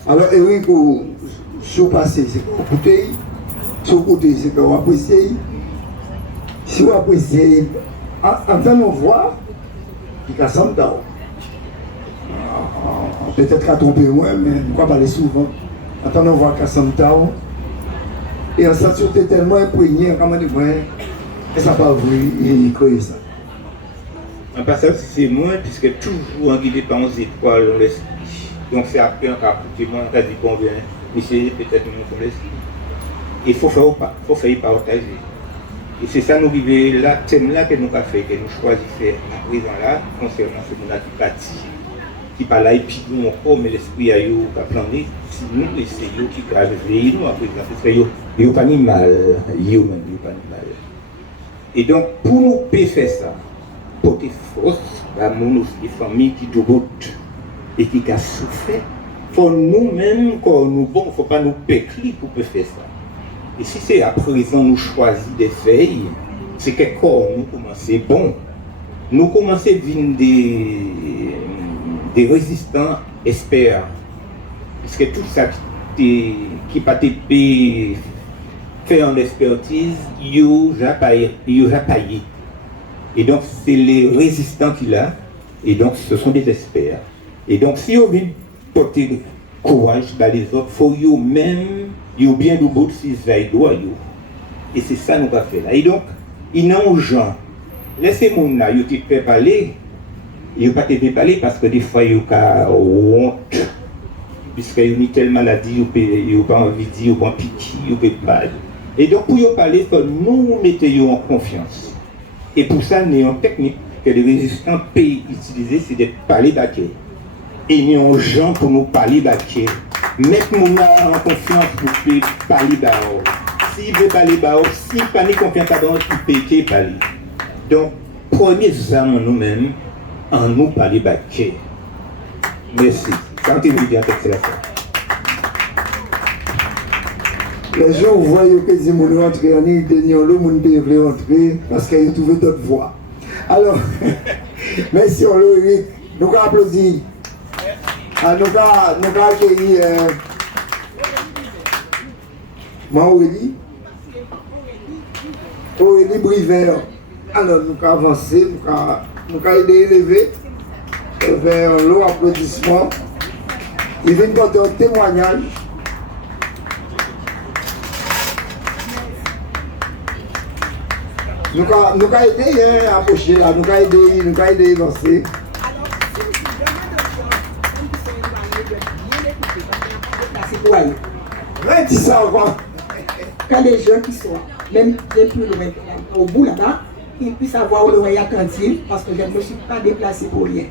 Alors, Eric, sur passé, c'est qu'on écoute, sur côté, c'est qu'on apprécie. Si on apprécie, en temps de voir, il y a 100 ans. Peut-être qu'à tromper moi, mais je ne crois pas parler souvent. En temps de voir qu'à 100 ans, et en sens que tellement imprégné, comment dire, et ça pas vrai, il crée ça. En passant, c'est moi, puisque toujours guidé par nos étoiles dans l'esprit. Donc c'est après un cas pour tout le monde qui a dit combien, mais c'est peut-être nous comme l'esprit. Il faut faire pas, il faut faire partager. Et c'est ça nous vivons là, thème là que nous avons fait, que nous choisissons faire à présent là, concernant ce qu'on a dit parti. Qui pas là et puis nous encore, mais l'esprit a eu qu'à planer, si nous essayons qui grave veiller nous à présent, parce que il n'y a pas ni mal, il n'y a pas ni mal. Et donc pour nous faire ça, pour des forces, les familles qui doutent et qui ont souffert, pour nous-mêmes, quand nous bon, il ne faut pas nous pécler pour faire ça. Et si c'est à présent nous choisir des feuilles, c'est que quand nous commençons bon, nous commençons à venir des résistants espèrent. Parce que tout ça qui n'a pas été fait en expertise, il y a payé. Et donc c'est les résistants qu'il a, et donc ce sont des experts. Et donc si on veut porter courage dans les autres, il faut même bien du bout de ses doigts. Et c'est ça nous va faire là. Et donc, il y a des gens, laissez-moi là, ils te fait parler, ils ne pas te fait parler parce que des fois ils ont honte, puisqu'ils ont telle maladie, ils n'ont pas envie de dire, ils n'ont pas piquer, ils n'ont pas. Et donc pour parler, il faut nous mettre en confiance. Et pour ça, il y a une technique que les résistants peuvent utiliser, c'est de parler baquet. Et il y a des gens pour nous parler baquet. Mettez-nous en confiance pour parler baquet. S'il veut parler baquet, s'il n'a pas confiance dedans, il peut parler. Donc, prenez ça en nous-mêmes, en nous parler baquet. Merci. Quand il vous dit, c'est la fin. Les gens voient que les gens rentrent en île, les gens veulent rentrer parce qu'ils ont trouvé d'autres voies. Alors, merci Eric. Nous allons applaudir. Nous allons accueillir Aurélie Briver. Alors, nous allons avancer, nous allons aider à élever. vers un long applaudissement. Il vient porter un témoignage. Nous avons aidé à approcher là, nous avons aidé à avancer. Dis ça encore. Quand les gens qui sont même bien plus loin, au bout là-bas, ils puissent avoir où il y a cantine, parce que je ne me suis pas déplacé pour rien.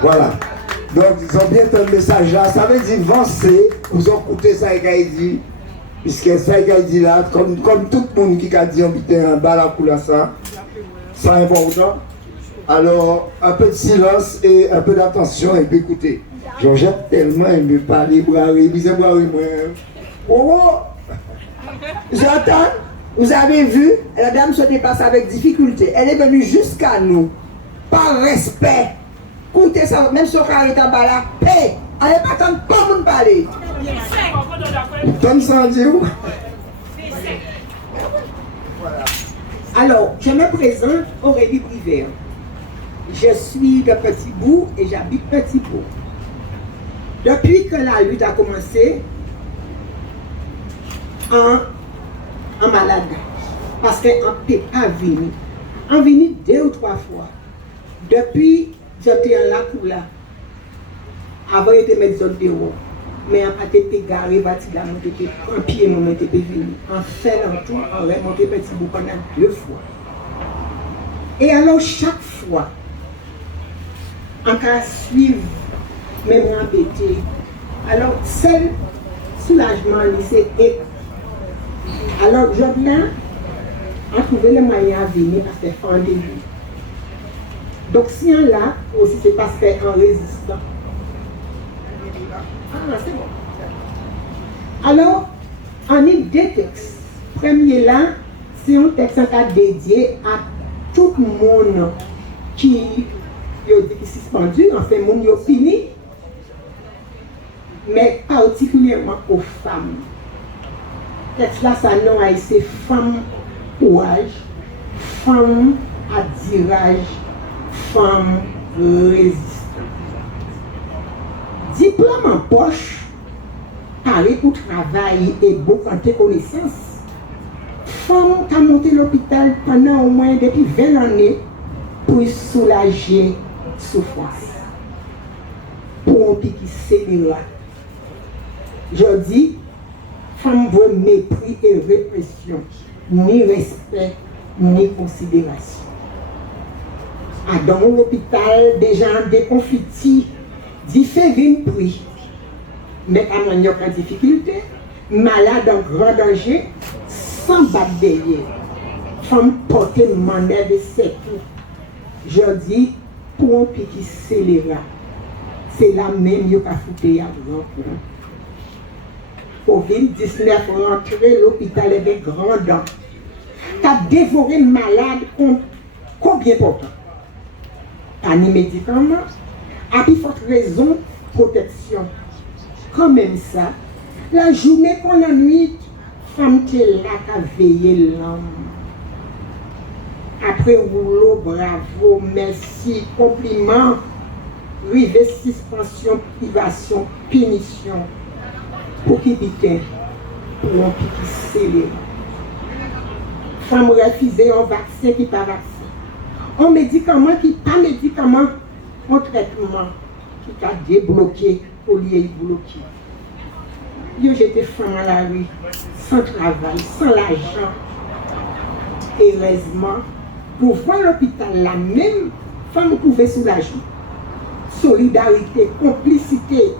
Voilà. Donc, ils ont bien entendu le message là. Ça veut dire avancer. Vous ont écouté ça qu'il a dit. Puisque ça qu'il a dit là, comme tout le monde qui a dit on était en bas là pour ça, c'est important. Alors, un peu de silence et un peu d'attention et puis écoutez. Georgette tellement aimé parler, brailler, bisous, brailler, moi. Oh, J'entends, vous avez vu, la dame se dépasse avec difficulté. Elle est venue jusqu'à nous, par respect. Écoutez ça, même si on est en bas là, paix. Elle n'est pas tant comme nous parler. Tom Sandiou. Alors, je me présente Aurélie Brivert. Je suis de Petit-Bourg et j'habite Petit-Bourg. Depuis que la lutte a commencé, en malade, parce qu'on ne peut pas venir. On est venu 2 ou 3 fois. Depuis, j'étais en là pour là. Avant, j'étais mettre zone dehors. Mais on a été garé, bâti là, on était en pied, on était venu. En fait, en tout, on est monté Petit-Bourg pendant 2 fois. Et alors, chaque fois, on a suivi, même embêté. Alors, seul soulagement, c'est et. Alors, aujourd'hui, on a trouvé le moyen à venir à faire rendez-vous. Donc, si on l'a, aussi, c'est parce qu'on résistant. Ah, c'est bon. Alors, on a 2 textes. Premier là, c'est un texte dédié à tout le monde qui est suspendu, enfin, le monde est fini, mais particulièrement aux femmes. Texte là, ça nom a été femme courage, femme à dirage, femme résistante. Diplôme en poche, parler pour travail et beau compter connaissance. Femme qui a monté l'hôpital pendant au moins depuis 20 années pour soulager souffrance. Pour un piquet scélérat. Je dis, femme veut mépris et répression, ni respect, ni considération. Dans l'hôpital, déjà en déconfitis, dit fait 20 prix. Mais quand on est en difficulté, malade en grand danger, sans battre derrière. Femme porter manève et c'est tout. Je dis, pour un piquet scélérat, c'est la même qui a foutu à grand. Covid-19 rentré l'hôpital avec grand dents. T'as dévoré le malade combien de temps? Pas ni médicaments, à plus forte raison, protection. Quand même ça, la journée pour la nuit, femme t'es là qu'à veiller l'homme. Après rouleau, bravo, merci, compliment, rivet, suspension, privation, punition. Pour qui piquait, pour un piquet scellé. Femme refuser un vaccin qui pas vaccin. Un médicament qui pas médicament, un traitement qui a débloqué au lieu de bloquer. J'étais femme à la rue, sans travail, sans l'argent. Heureusement, pour voir l'hôpital, la même femme pouvait soulager. Solidarité, complicité.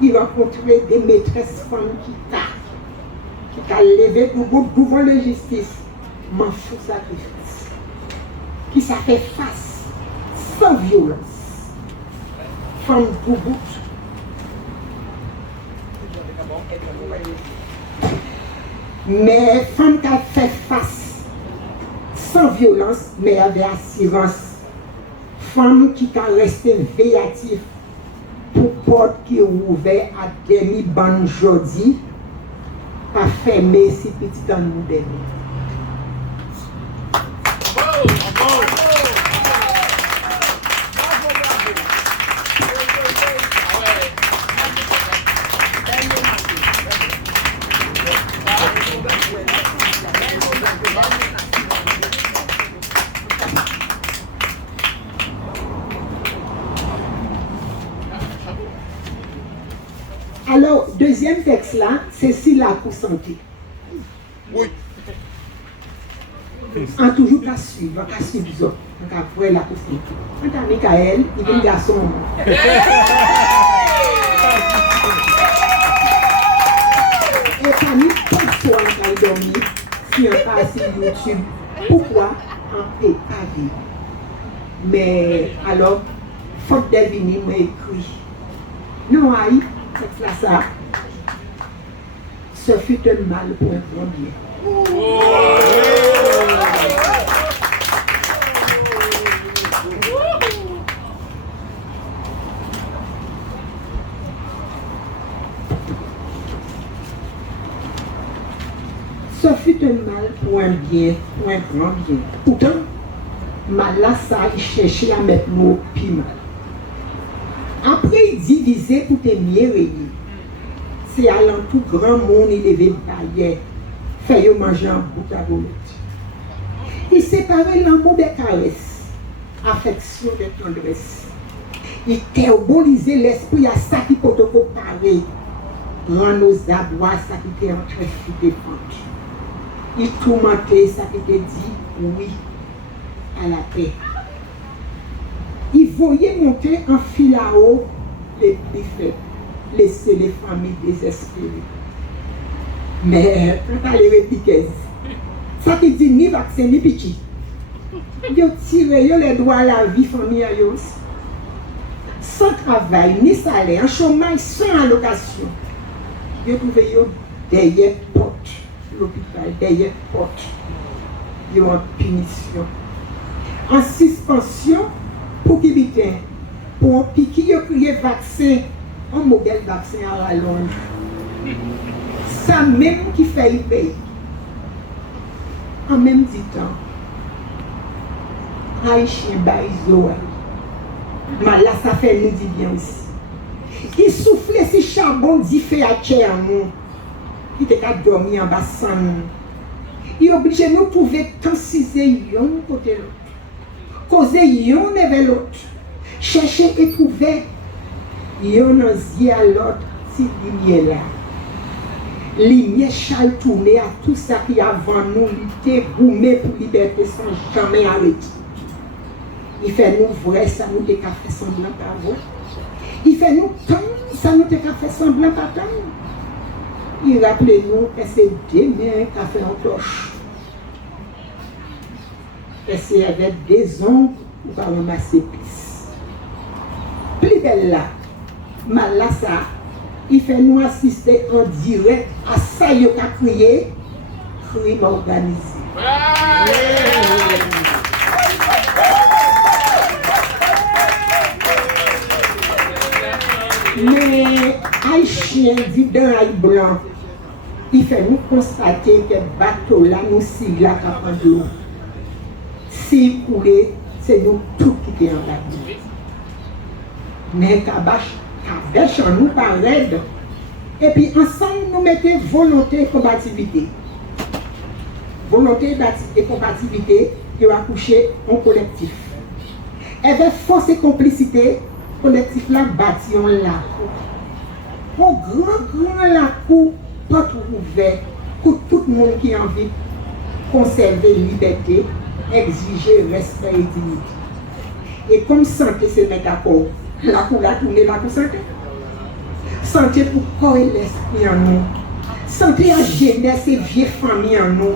Il rencontrait des maîtresses femmes qui t'a levé pour devant la justice, m'en fou sacrifice, qui ça fait face, sans violence, femme pour bout. Mais femme qui a fait face, sans violence, mais avec assurance, femme qui a resté véative, pour porte qui est ouvert à demi-ban jeudi, pas fermé si petit en nous dernier. Alors, deuxième texte là, c'est si la pour santé. Oui. On toujours qu'à suivre, ça. On va voir la pour santé. On a Michael, il est un garçon. Et parmi toutes les fois qu'on a dormi, si on passe sur YouTube, pourquoi on peut pas vivre? Mais alors, faute de venir, moi écrit. Non, aïe, c'est ça. Ce fut un mal pour un grand bien. Ce fut un mal pour un bien, pour un grand bien. Pourtant, mal là, ça, il cherchait à mettre l'eau puis mal. Après, il divisait pour te mieux régler. C'est allant tout grand monde, il devait bailler, faire manger un bout à boulette. Il séparait l'amour des caresses, affection des tendresses. Il théobolisait l'esprit à ça qui peut te comparer, rend nos abois ça qui était entre filles et pentes. Il tourmentait ça qui te dit oui à la paix. Il voyait monter en fil à eau les plus faibles, laisser les familles désespérées. Mais quand elle est répliquée, ça qui dit ni vaccin ni petit. Ils tirent les doigts à la vie famille sans travail, ni salaire, en chômage, sans allocation. Ils trouvaient derrière porte l'hôpital, derrière porte. Ils ont en punition. En suspension, pour qui bitin, pour un piquet, ils ont crié vaccin, un modèle vaccin à la longue. Ça même qui fait y payer. En même temps, Haïtien Baïzoa, mais là ça fait nous dit bien aussi. Il soufflait si charbon dit fait à nous, qui était qu'à dormir en bas sans nous. Il obligé nous trouver tant ciser yon côté l'autre. Causer yon avec l'autre, chercher et trouver yon dans à l'autre si lumière là. Lumière chale tourner à tout ça qui avant nous lutter gourmet pour liberté sans jamais arrêter. Il fait nous vrai ça nous t'es qu'à faire semblant par vous. Il fait nous tant ça nous t'es qu'à faire semblant par tant. Il rappelle nous que c'est demain qu'a fait en cloche. Et c'est avec des ongles pour pas ramasser plus. Plus belle là, mal là ça, il fait nous assister en direct à ça il a crié, crime organisé. Mais Haïtien dit dans Haït blanc, il fait nous constater que le bateau là nous signe là qu'à prendre de l'eau. Si couler, c'est nous tout qui est en bas. Mais Kabash en nous par raide. Et puis ensemble nous mettons volonté et combativité. Volonté et combativité qui va accoucher en collectif. Et bien force et complicité, collectif là bâti en la cour. Un grand la cour, pas tout ouvert, pour tout le monde qui a envie de conserver liberté, exiger respect et dignité. Et comme santé c'est mettre d'accord, la cour la tourner la cour santé. Santé pour corps et l'esprit en nous. Santé à jeunesse et vieille famille en nous.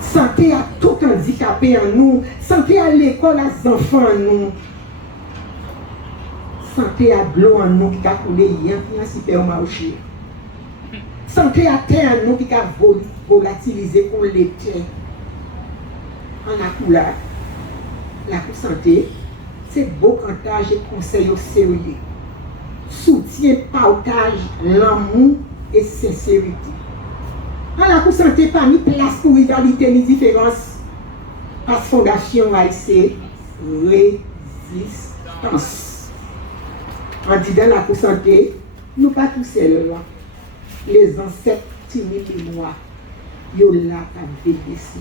Santé à tout handicapé en nous. Santé à l'école à enfants en nous. Santé à l'eau en nous qui a coulé hier qui a supermarché. Santé à terre en nous qui a volatilisé pour l'été. En accoulade, la santé, c'est beau cantage et conseil au sérieux. Soutien, partage, l'amour et sincérité. En la santé, pas mis place pour rivalité ni différence. Parce fondation AIC, résistance. En disant la santé, nous pas tous seuls là. Les ancêtres timides et noirs, ils ont là qu'à BDC.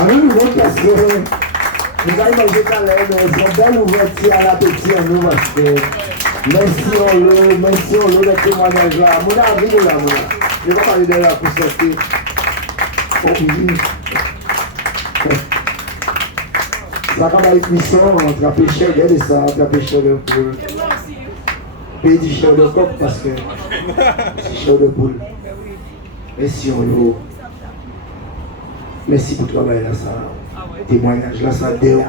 Alors nous voulons parce que nous allons manger tout à l'heure, mais c'est une belle ouverture à l'appétit en nous parce que merci on l'eau, le témoignage là. Mon avis là, je vais pas parler de la pour sortir. Ça va être mission entre la pêcheur de ça, la pêcheur de poule. Pays du chien de coq parce que c'est chien de poule. Merci on l'eau. Merci pour le travail là, ça. Témoignage là, ça dérange.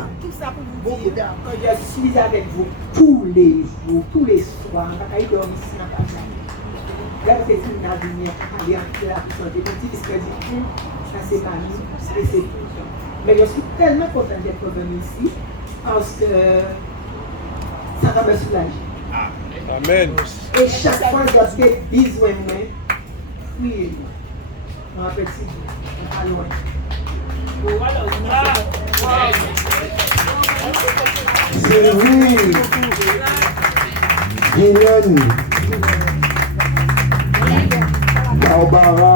Quand je suis avec vous tous les jours, tous les soirs, je dors ici dans la maison. Là, c'est une avenir, aller en la santé. Mon petit disque dit, ça c'est pas nous, et c'est tout. Mais je suis tellement content d'être venu ici parce que ça va me soulager. Amen. Et chaque fois que j'ai besoin de moi, oui, mon appétit, pas loin. Sylvie, Guylaine, Barbara,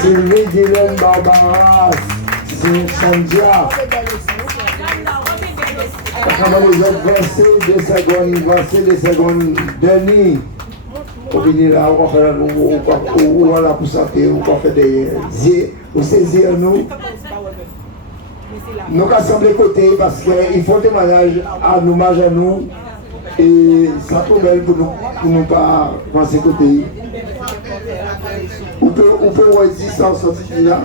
Sylvie, Guylaine, Barbara, Sandia. Comment les autres verser des secondes, Denis. Au venir là, on va faire ou là pour santé, on va faire des ou saisir nous. Nous rassemblons les côtés parce qu'il faut témoignage à nous, hommage à nous. Et ça trop belle pour nous pas penser côté. On peut dire ça sortir là.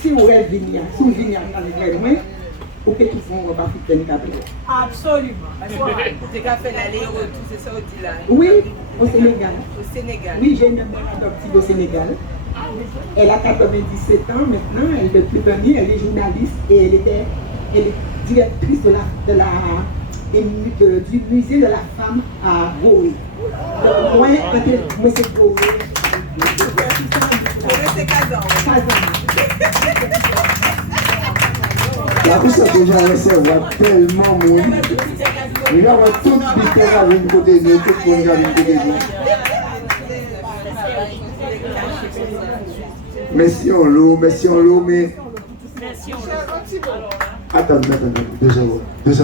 Si vous êtes venu, si vous venez avec moi, ou que tout le monde va faire une café. Absolument. Tu as fait l'aller-retour, c'est ça au dit là? Oui, au Sénégal. Au Sénégal. Oui, j'ai une mère adoptive au Sénégal. Elle a 97 ans maintenant, elle ne peut plus venir, elle est journaliste et elle est directrice du musée de la femme à Boé. Donc moi c'est Boé. C'est 15 ans. La pousse a déjà recevoir tellement de monde. Il y a tout le temps avec une côté de nous, tout le monde avec une côté de nous. Merci en l'eau, mais... Attends, 2 secondes. Nous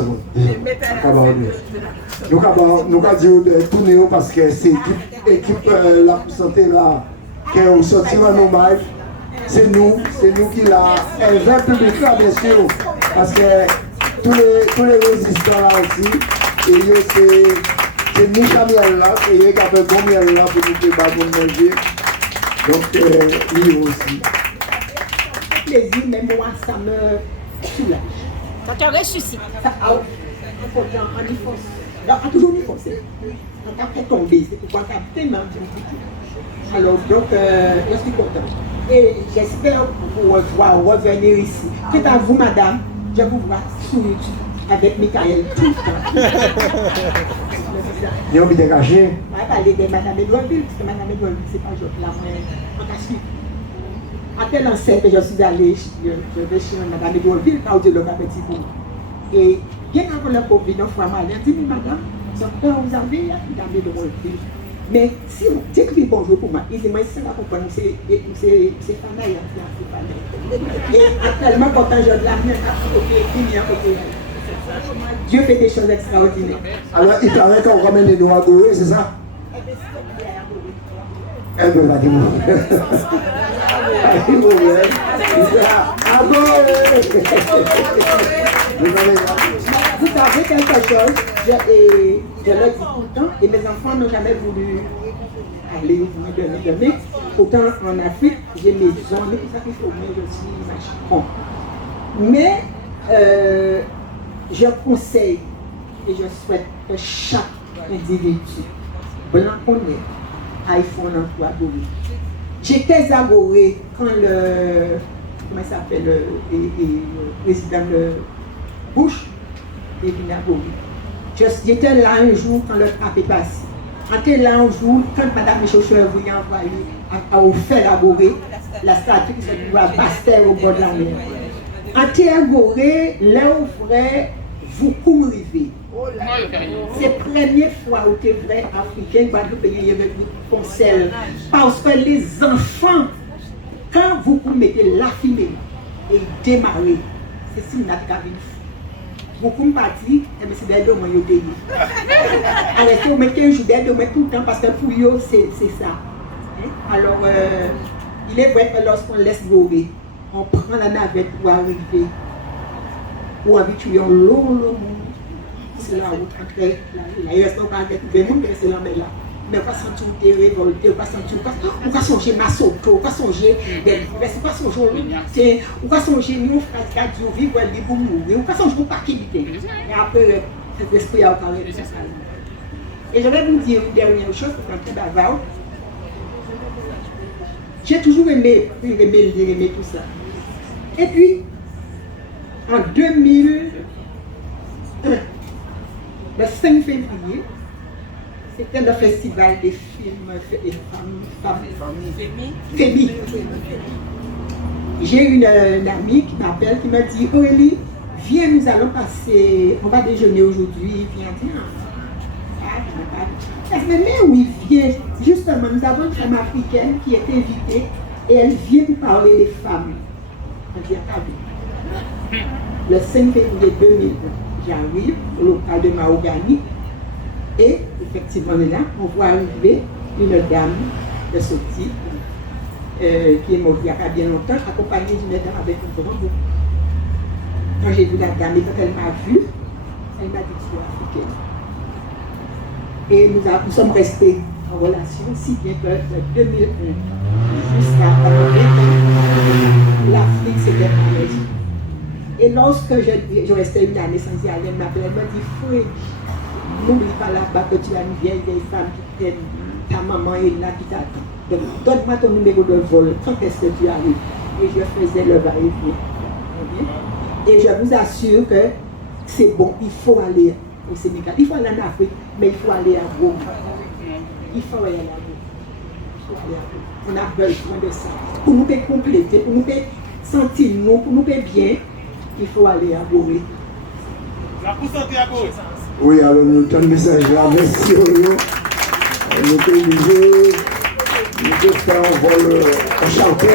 avons dit de tourner parce que c'est l'équipe la santé là qui est sorti dans nos mailles. C'est nous qui l'a. Et le vrai public là, bien sûr, parce que tous les résistants là aussi, et c'est nous qui avons là, et eux qui avons combien là pour nous préparer pour manger. Donc, lui aussi. Plaisir, mais moi, ça me soulage. Ça te ressuscite. Ça a toujours mis forcé. On a fait tomber, c'est pourquoi ça a tellement bien. Alors, donc, je suis content. Et j'espère pouvoir revenir ici. C'est à vous, madame, je vous vois sur YouTube avec Michael tout le temps. Il y a envie de cacher. On va parler de madame Edouardville, parce que madame Edouardville, c'est pas juste là, moi, on a suivi. À tel ancêtre que je suis allée, je vais chez madame Edouardville, quand je le petit pour. Et bien avant le Covid, on fois mal, elle dit, madame, vous avez madame Edouardville. Mais si vous dites bonjour pour moi, il dit, moi, c'est pas comprendre, c'est Fanaï, et actuellement, quand je l'ai amené à côté, Dieu fait des choses extraordinaires. Alors, il paraît qu'on ramène les doigts dorés, c'est ça? Elle peut pas dire moi. Vous savez quelque chose, je le dis tout le temps, et mes enfants n'ont jamais voulu aller me donner. Pourtant, en Afrique, j'ai mes amis, tout ça qu'il faut, mais je suis machin. Mais, je conseille et je souhaite que chaque individu, blanc qu'on est, aille faire un emploi à Gorée. J'étais à Gorée quand comment ça s'appelle, le président Bush est venu à Gorée. J'étais là un jour quand le pape est passé. J'étais là un jour quand Mme Michel voulait envoyer à offert à Gorée la statue qui se trouve à Bastère au bord de la mer. En Théagoré, là où frère, vous courrivez. C'est la première fois où tu es vrai africain, Guadeloupéen, avec du conseil. Parce que les enfants, quand vous mettez la fumée et démarrez, c'est si vous n'avez pas vu. Beaucoup de partis, c'est des deux mois de pays. Alors, si vous mettez un jour d'aide, vous mettez tout le temps parce que pour eux, c'est ça. Alors, il est vrai que lorsqu'on laisse voler, on prend la navette pour arriver, pour habituer un long c'est la route entre la US, on va être bien, c'est la mer là. Mais on va sentir révolté, on va sentir, on va songer Massoto, on va songer des on va songer, on va songer nous, frères, on vit pour mourir, on va songer pour pas quitter. Et après, cet esprit a parlé de ça. Et je vais vous dire une dernière chose pour un peu bavard. J'ai toujours aimé tout ça. Et puis, en 2001, le 5 février, c'était le festival des films et familles. J'ai une amie qui m'appelle, qui m'a dit, Aurélie, viens, nous allons passer, on va déjeuner aujourd'hui, viens, mais oui, viens. Justement, nous avons une femme africaine qui est invitée et elle vient nous parler des femmes. Elle vient pas vite. Le 5 février 2001, j'arrive au local de Mahogany et effectivement là, on voit arriver une dame de ce type qui est morte il n'y a pas bien longtemps, accompagnée d'une dame avec un grand bouc. Quand j'ai vu la dame et quand elle m'a vu, elle m'a dit que je suis africaine. Et nous sommes restés en relation, si bien que de 2001 jusqu'à 2020, l'Afrique s'était arrêtée. Et lorsque je restais une année sans y aller, elle m'a dit, Foué, n'oublie pas là-bas que tu as une vieille femme qui t'aime, ta maman est là qui t'attend. Donc, donne-moi ton numéro de vol, quand est-ce que tu arrives? Et je faisais le va-et-vient. Et je vous assure que c'est bon, il faut aller au Sénégal, il faut aller en Afrique, mais il faut aller à Rome. Il faut aller à Rome. On a besoin de ça. Pour nous compléter, pour nous sentir nous, pour nous bien, il faut aller à Rome. Oui, alors nous avons un message là, merci Oyo. Nous sommes obligés, nous devons faire un vol en charter,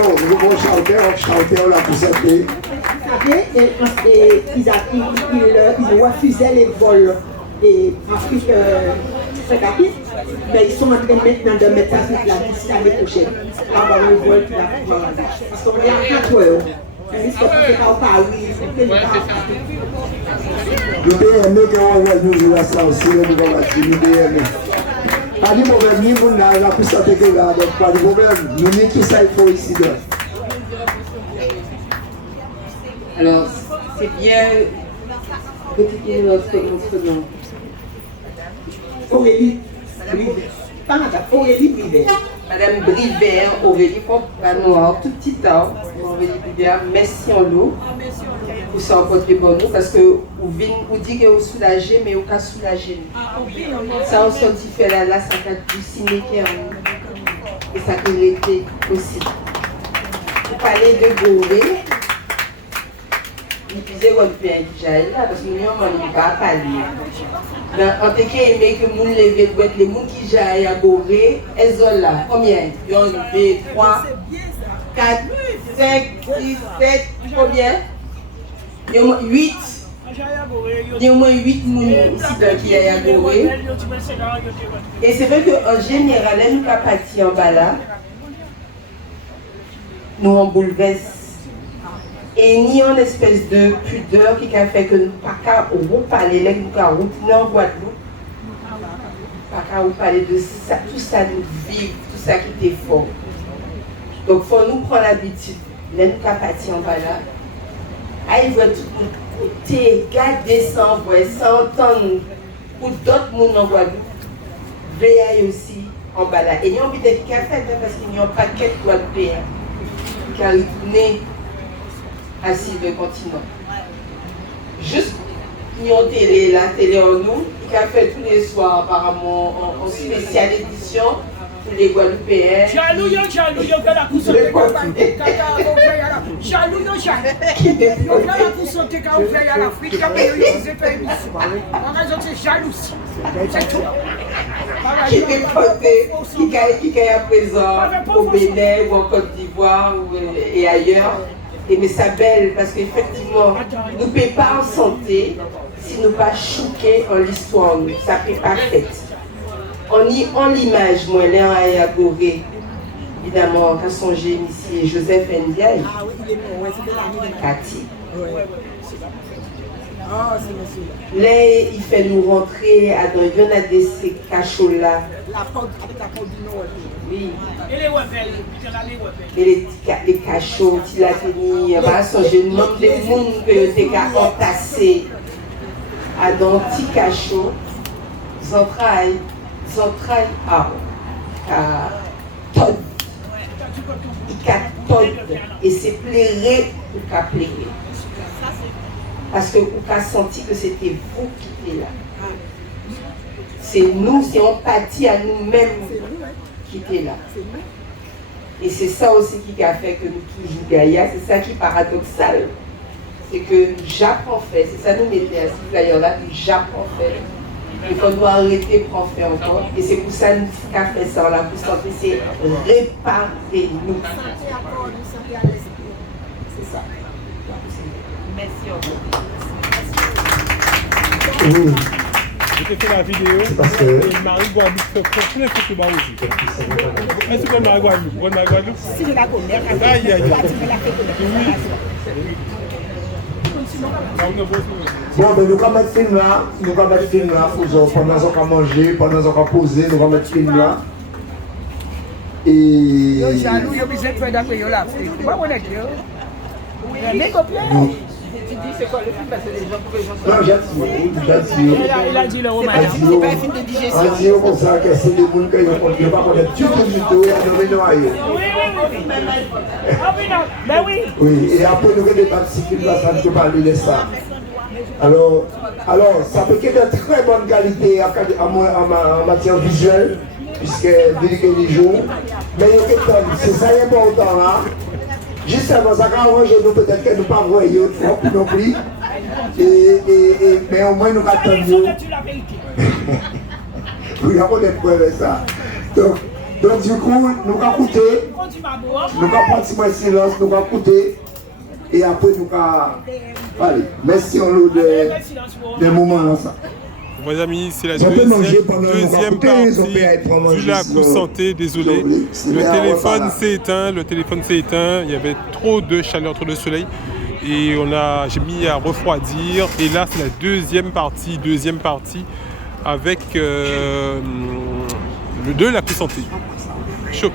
on l'a pour santé. Vous savez, ils refusaient les vols Afrique Sagapis, mais ils sont en train maintenant de mettre ça sur la liste l'année prochaine. Avoir un vol qui va pouvoir aller. Parce qu'on est à 4 heures. Nous devons aimer qu'on nous ça aussi, nous devons aimer. Pas de problème, nous n'avons pas pu sortir que là, donc pas de problème. Nous avons tout ça, il faut ici. Alors, c'est bien retirer notre nom. Aurélie Brivet. Pas madame, Aurélie Brivet. Madame Brivet, Aurélie Noir, tout petit temps. Aurélie Brivet, merci en l'eau. Vous s'en portez pour nous parce que vous dites que vous soulagez, mais vous ne soulagez pas. Ça, on sortit faire là, ça a du ciné qui est en nous. Et ça peut l'aider aussi. Vous parlez de Gorée. Vous disait qu'on peut être là parce que nous, on ne va pas parler. En tout cas, aimé que nous lever les gens qui jaillent à Gorée, elles sont là. Combien? Il y a 2, 3, 4, 5, 6, 7, combien? Il y a 8. Il y a au moins 8 personnes ici qui est à Gorée. Et c'est vrai qu'en général, nous pas partir en bas là, nous on bouleverse. Et ni une espèce de pudeur qui a fait que nous ne pouvons pas parler, nous ne pouvons pas en Guadeloupe. Nous ne pouvons pas parler de ça, tout ça nous vivre, tout ça qui était fort. Donc il faut nous prendre l'habitude, nous ne pouvons pas partir en bas là. Allez voir tout le côté, garder sans voix, sans entendre pour d'autres mondes en Guadeloupe. Veillez aussi en bas là. Et nous avons peut-être qu'à faire parce qu'il n'y a pas de Guadeloupéens qui ont retourné assis le continent. Juste, nous avons la télé en nous, qui a fait tous les soirs apparemment en spéciale édition pour les Guadeloupéens. Jaloux, non, jaloux. On a la pour santé quand on fait à l'Afrique, quand on utilise faire émission. En raison de ces jalousies. C'est tout. Qui est porté, qui est à présent au Bénin ou en Côte d'Ivoire et ailleurs. Et mais ça belle parce qu'effectivement, nous ne pouvons pas en santé si nous ne pas choquer en l'histoire. Ça ne peut pas faire. On y en l'image, moi, là, à Agoré. Évidemment, on a songé ici Joseph Ndiaye, Cathy. Là, il fait nous rentrer dans il y en a de ces cachots-là. Oui. Et les cachots, il a tenu, on va songer le nombre de monde que tu as entassé dans un petit cachot. Ils entraillent à Todd. Et c'est pleurer ou qu'à pleurer. Parce que vous avez senti que c'était vous qui étiez là. C'est nous, c'est empathie à nous-mêmes qui étaient là. Et c'est ça aussi qui a fait que nous toujours Gaïa, c'est ça qui est paradoxal. C'est que j'apprends fait, c'est ça nous mettons assis d'ailleurs là, j'apprends fait. Il faut nous arrêter pour en faire encore. Et c'est pour ça que nous avons fait ça là, pour santé, c'est réparer nous. C'est ça. Merci encore. Oui. J'ai fait la vidéo parce que et Marie-Guadeloupe fait plein de trucs aussi. Est-ce que Marie-Guadeloupe? Bonne Marie-Guadeloupe? Si je la connais, Aïe, aïe, aïe. bon, mais nous allons mettre film là, pendant qu'on va manger, pendant qu'on va poser, nous allons mettre film là. Et. Yo jaloux, yo besoin de faire d'après yo là. Moi, on est Dieu. Les copies. Tu dis c'est quoi le film parce que les gens pour les gens sont. Non, il a dit le roman. C'est pas un film de digestion. On dit comme ça que c'est des gens qui ne pas connaître du tout, et on a noyé. Mais oui. Oui, et après nous débattons si film là, ça ne peut pas lui laisser ça. Alors, ça peut être de très bonne qualité en matière visuelle, puisque les jours, mais c'est ça qui est important là. Justement, ça va arranger nous peut-être que nous ne pas voyons non plus. Mais au moins nous attendons. Oui, on est prêt avec ça. Donc du coup, nous allons écouter, nous allons prendre un silence, nous allons écouter. Et après nous allons aller. Merci on nous des moments là ça. Mes amis, c'est la deuxième partie du La Coup Santé. Désolé, le téléphone s'est éteint. Il y avait trop de chaleur, trop de soleil. Et j'ai mis à refroidir. Et là, c'est la deuxième partie avec le de La Coup Santé. Chaud.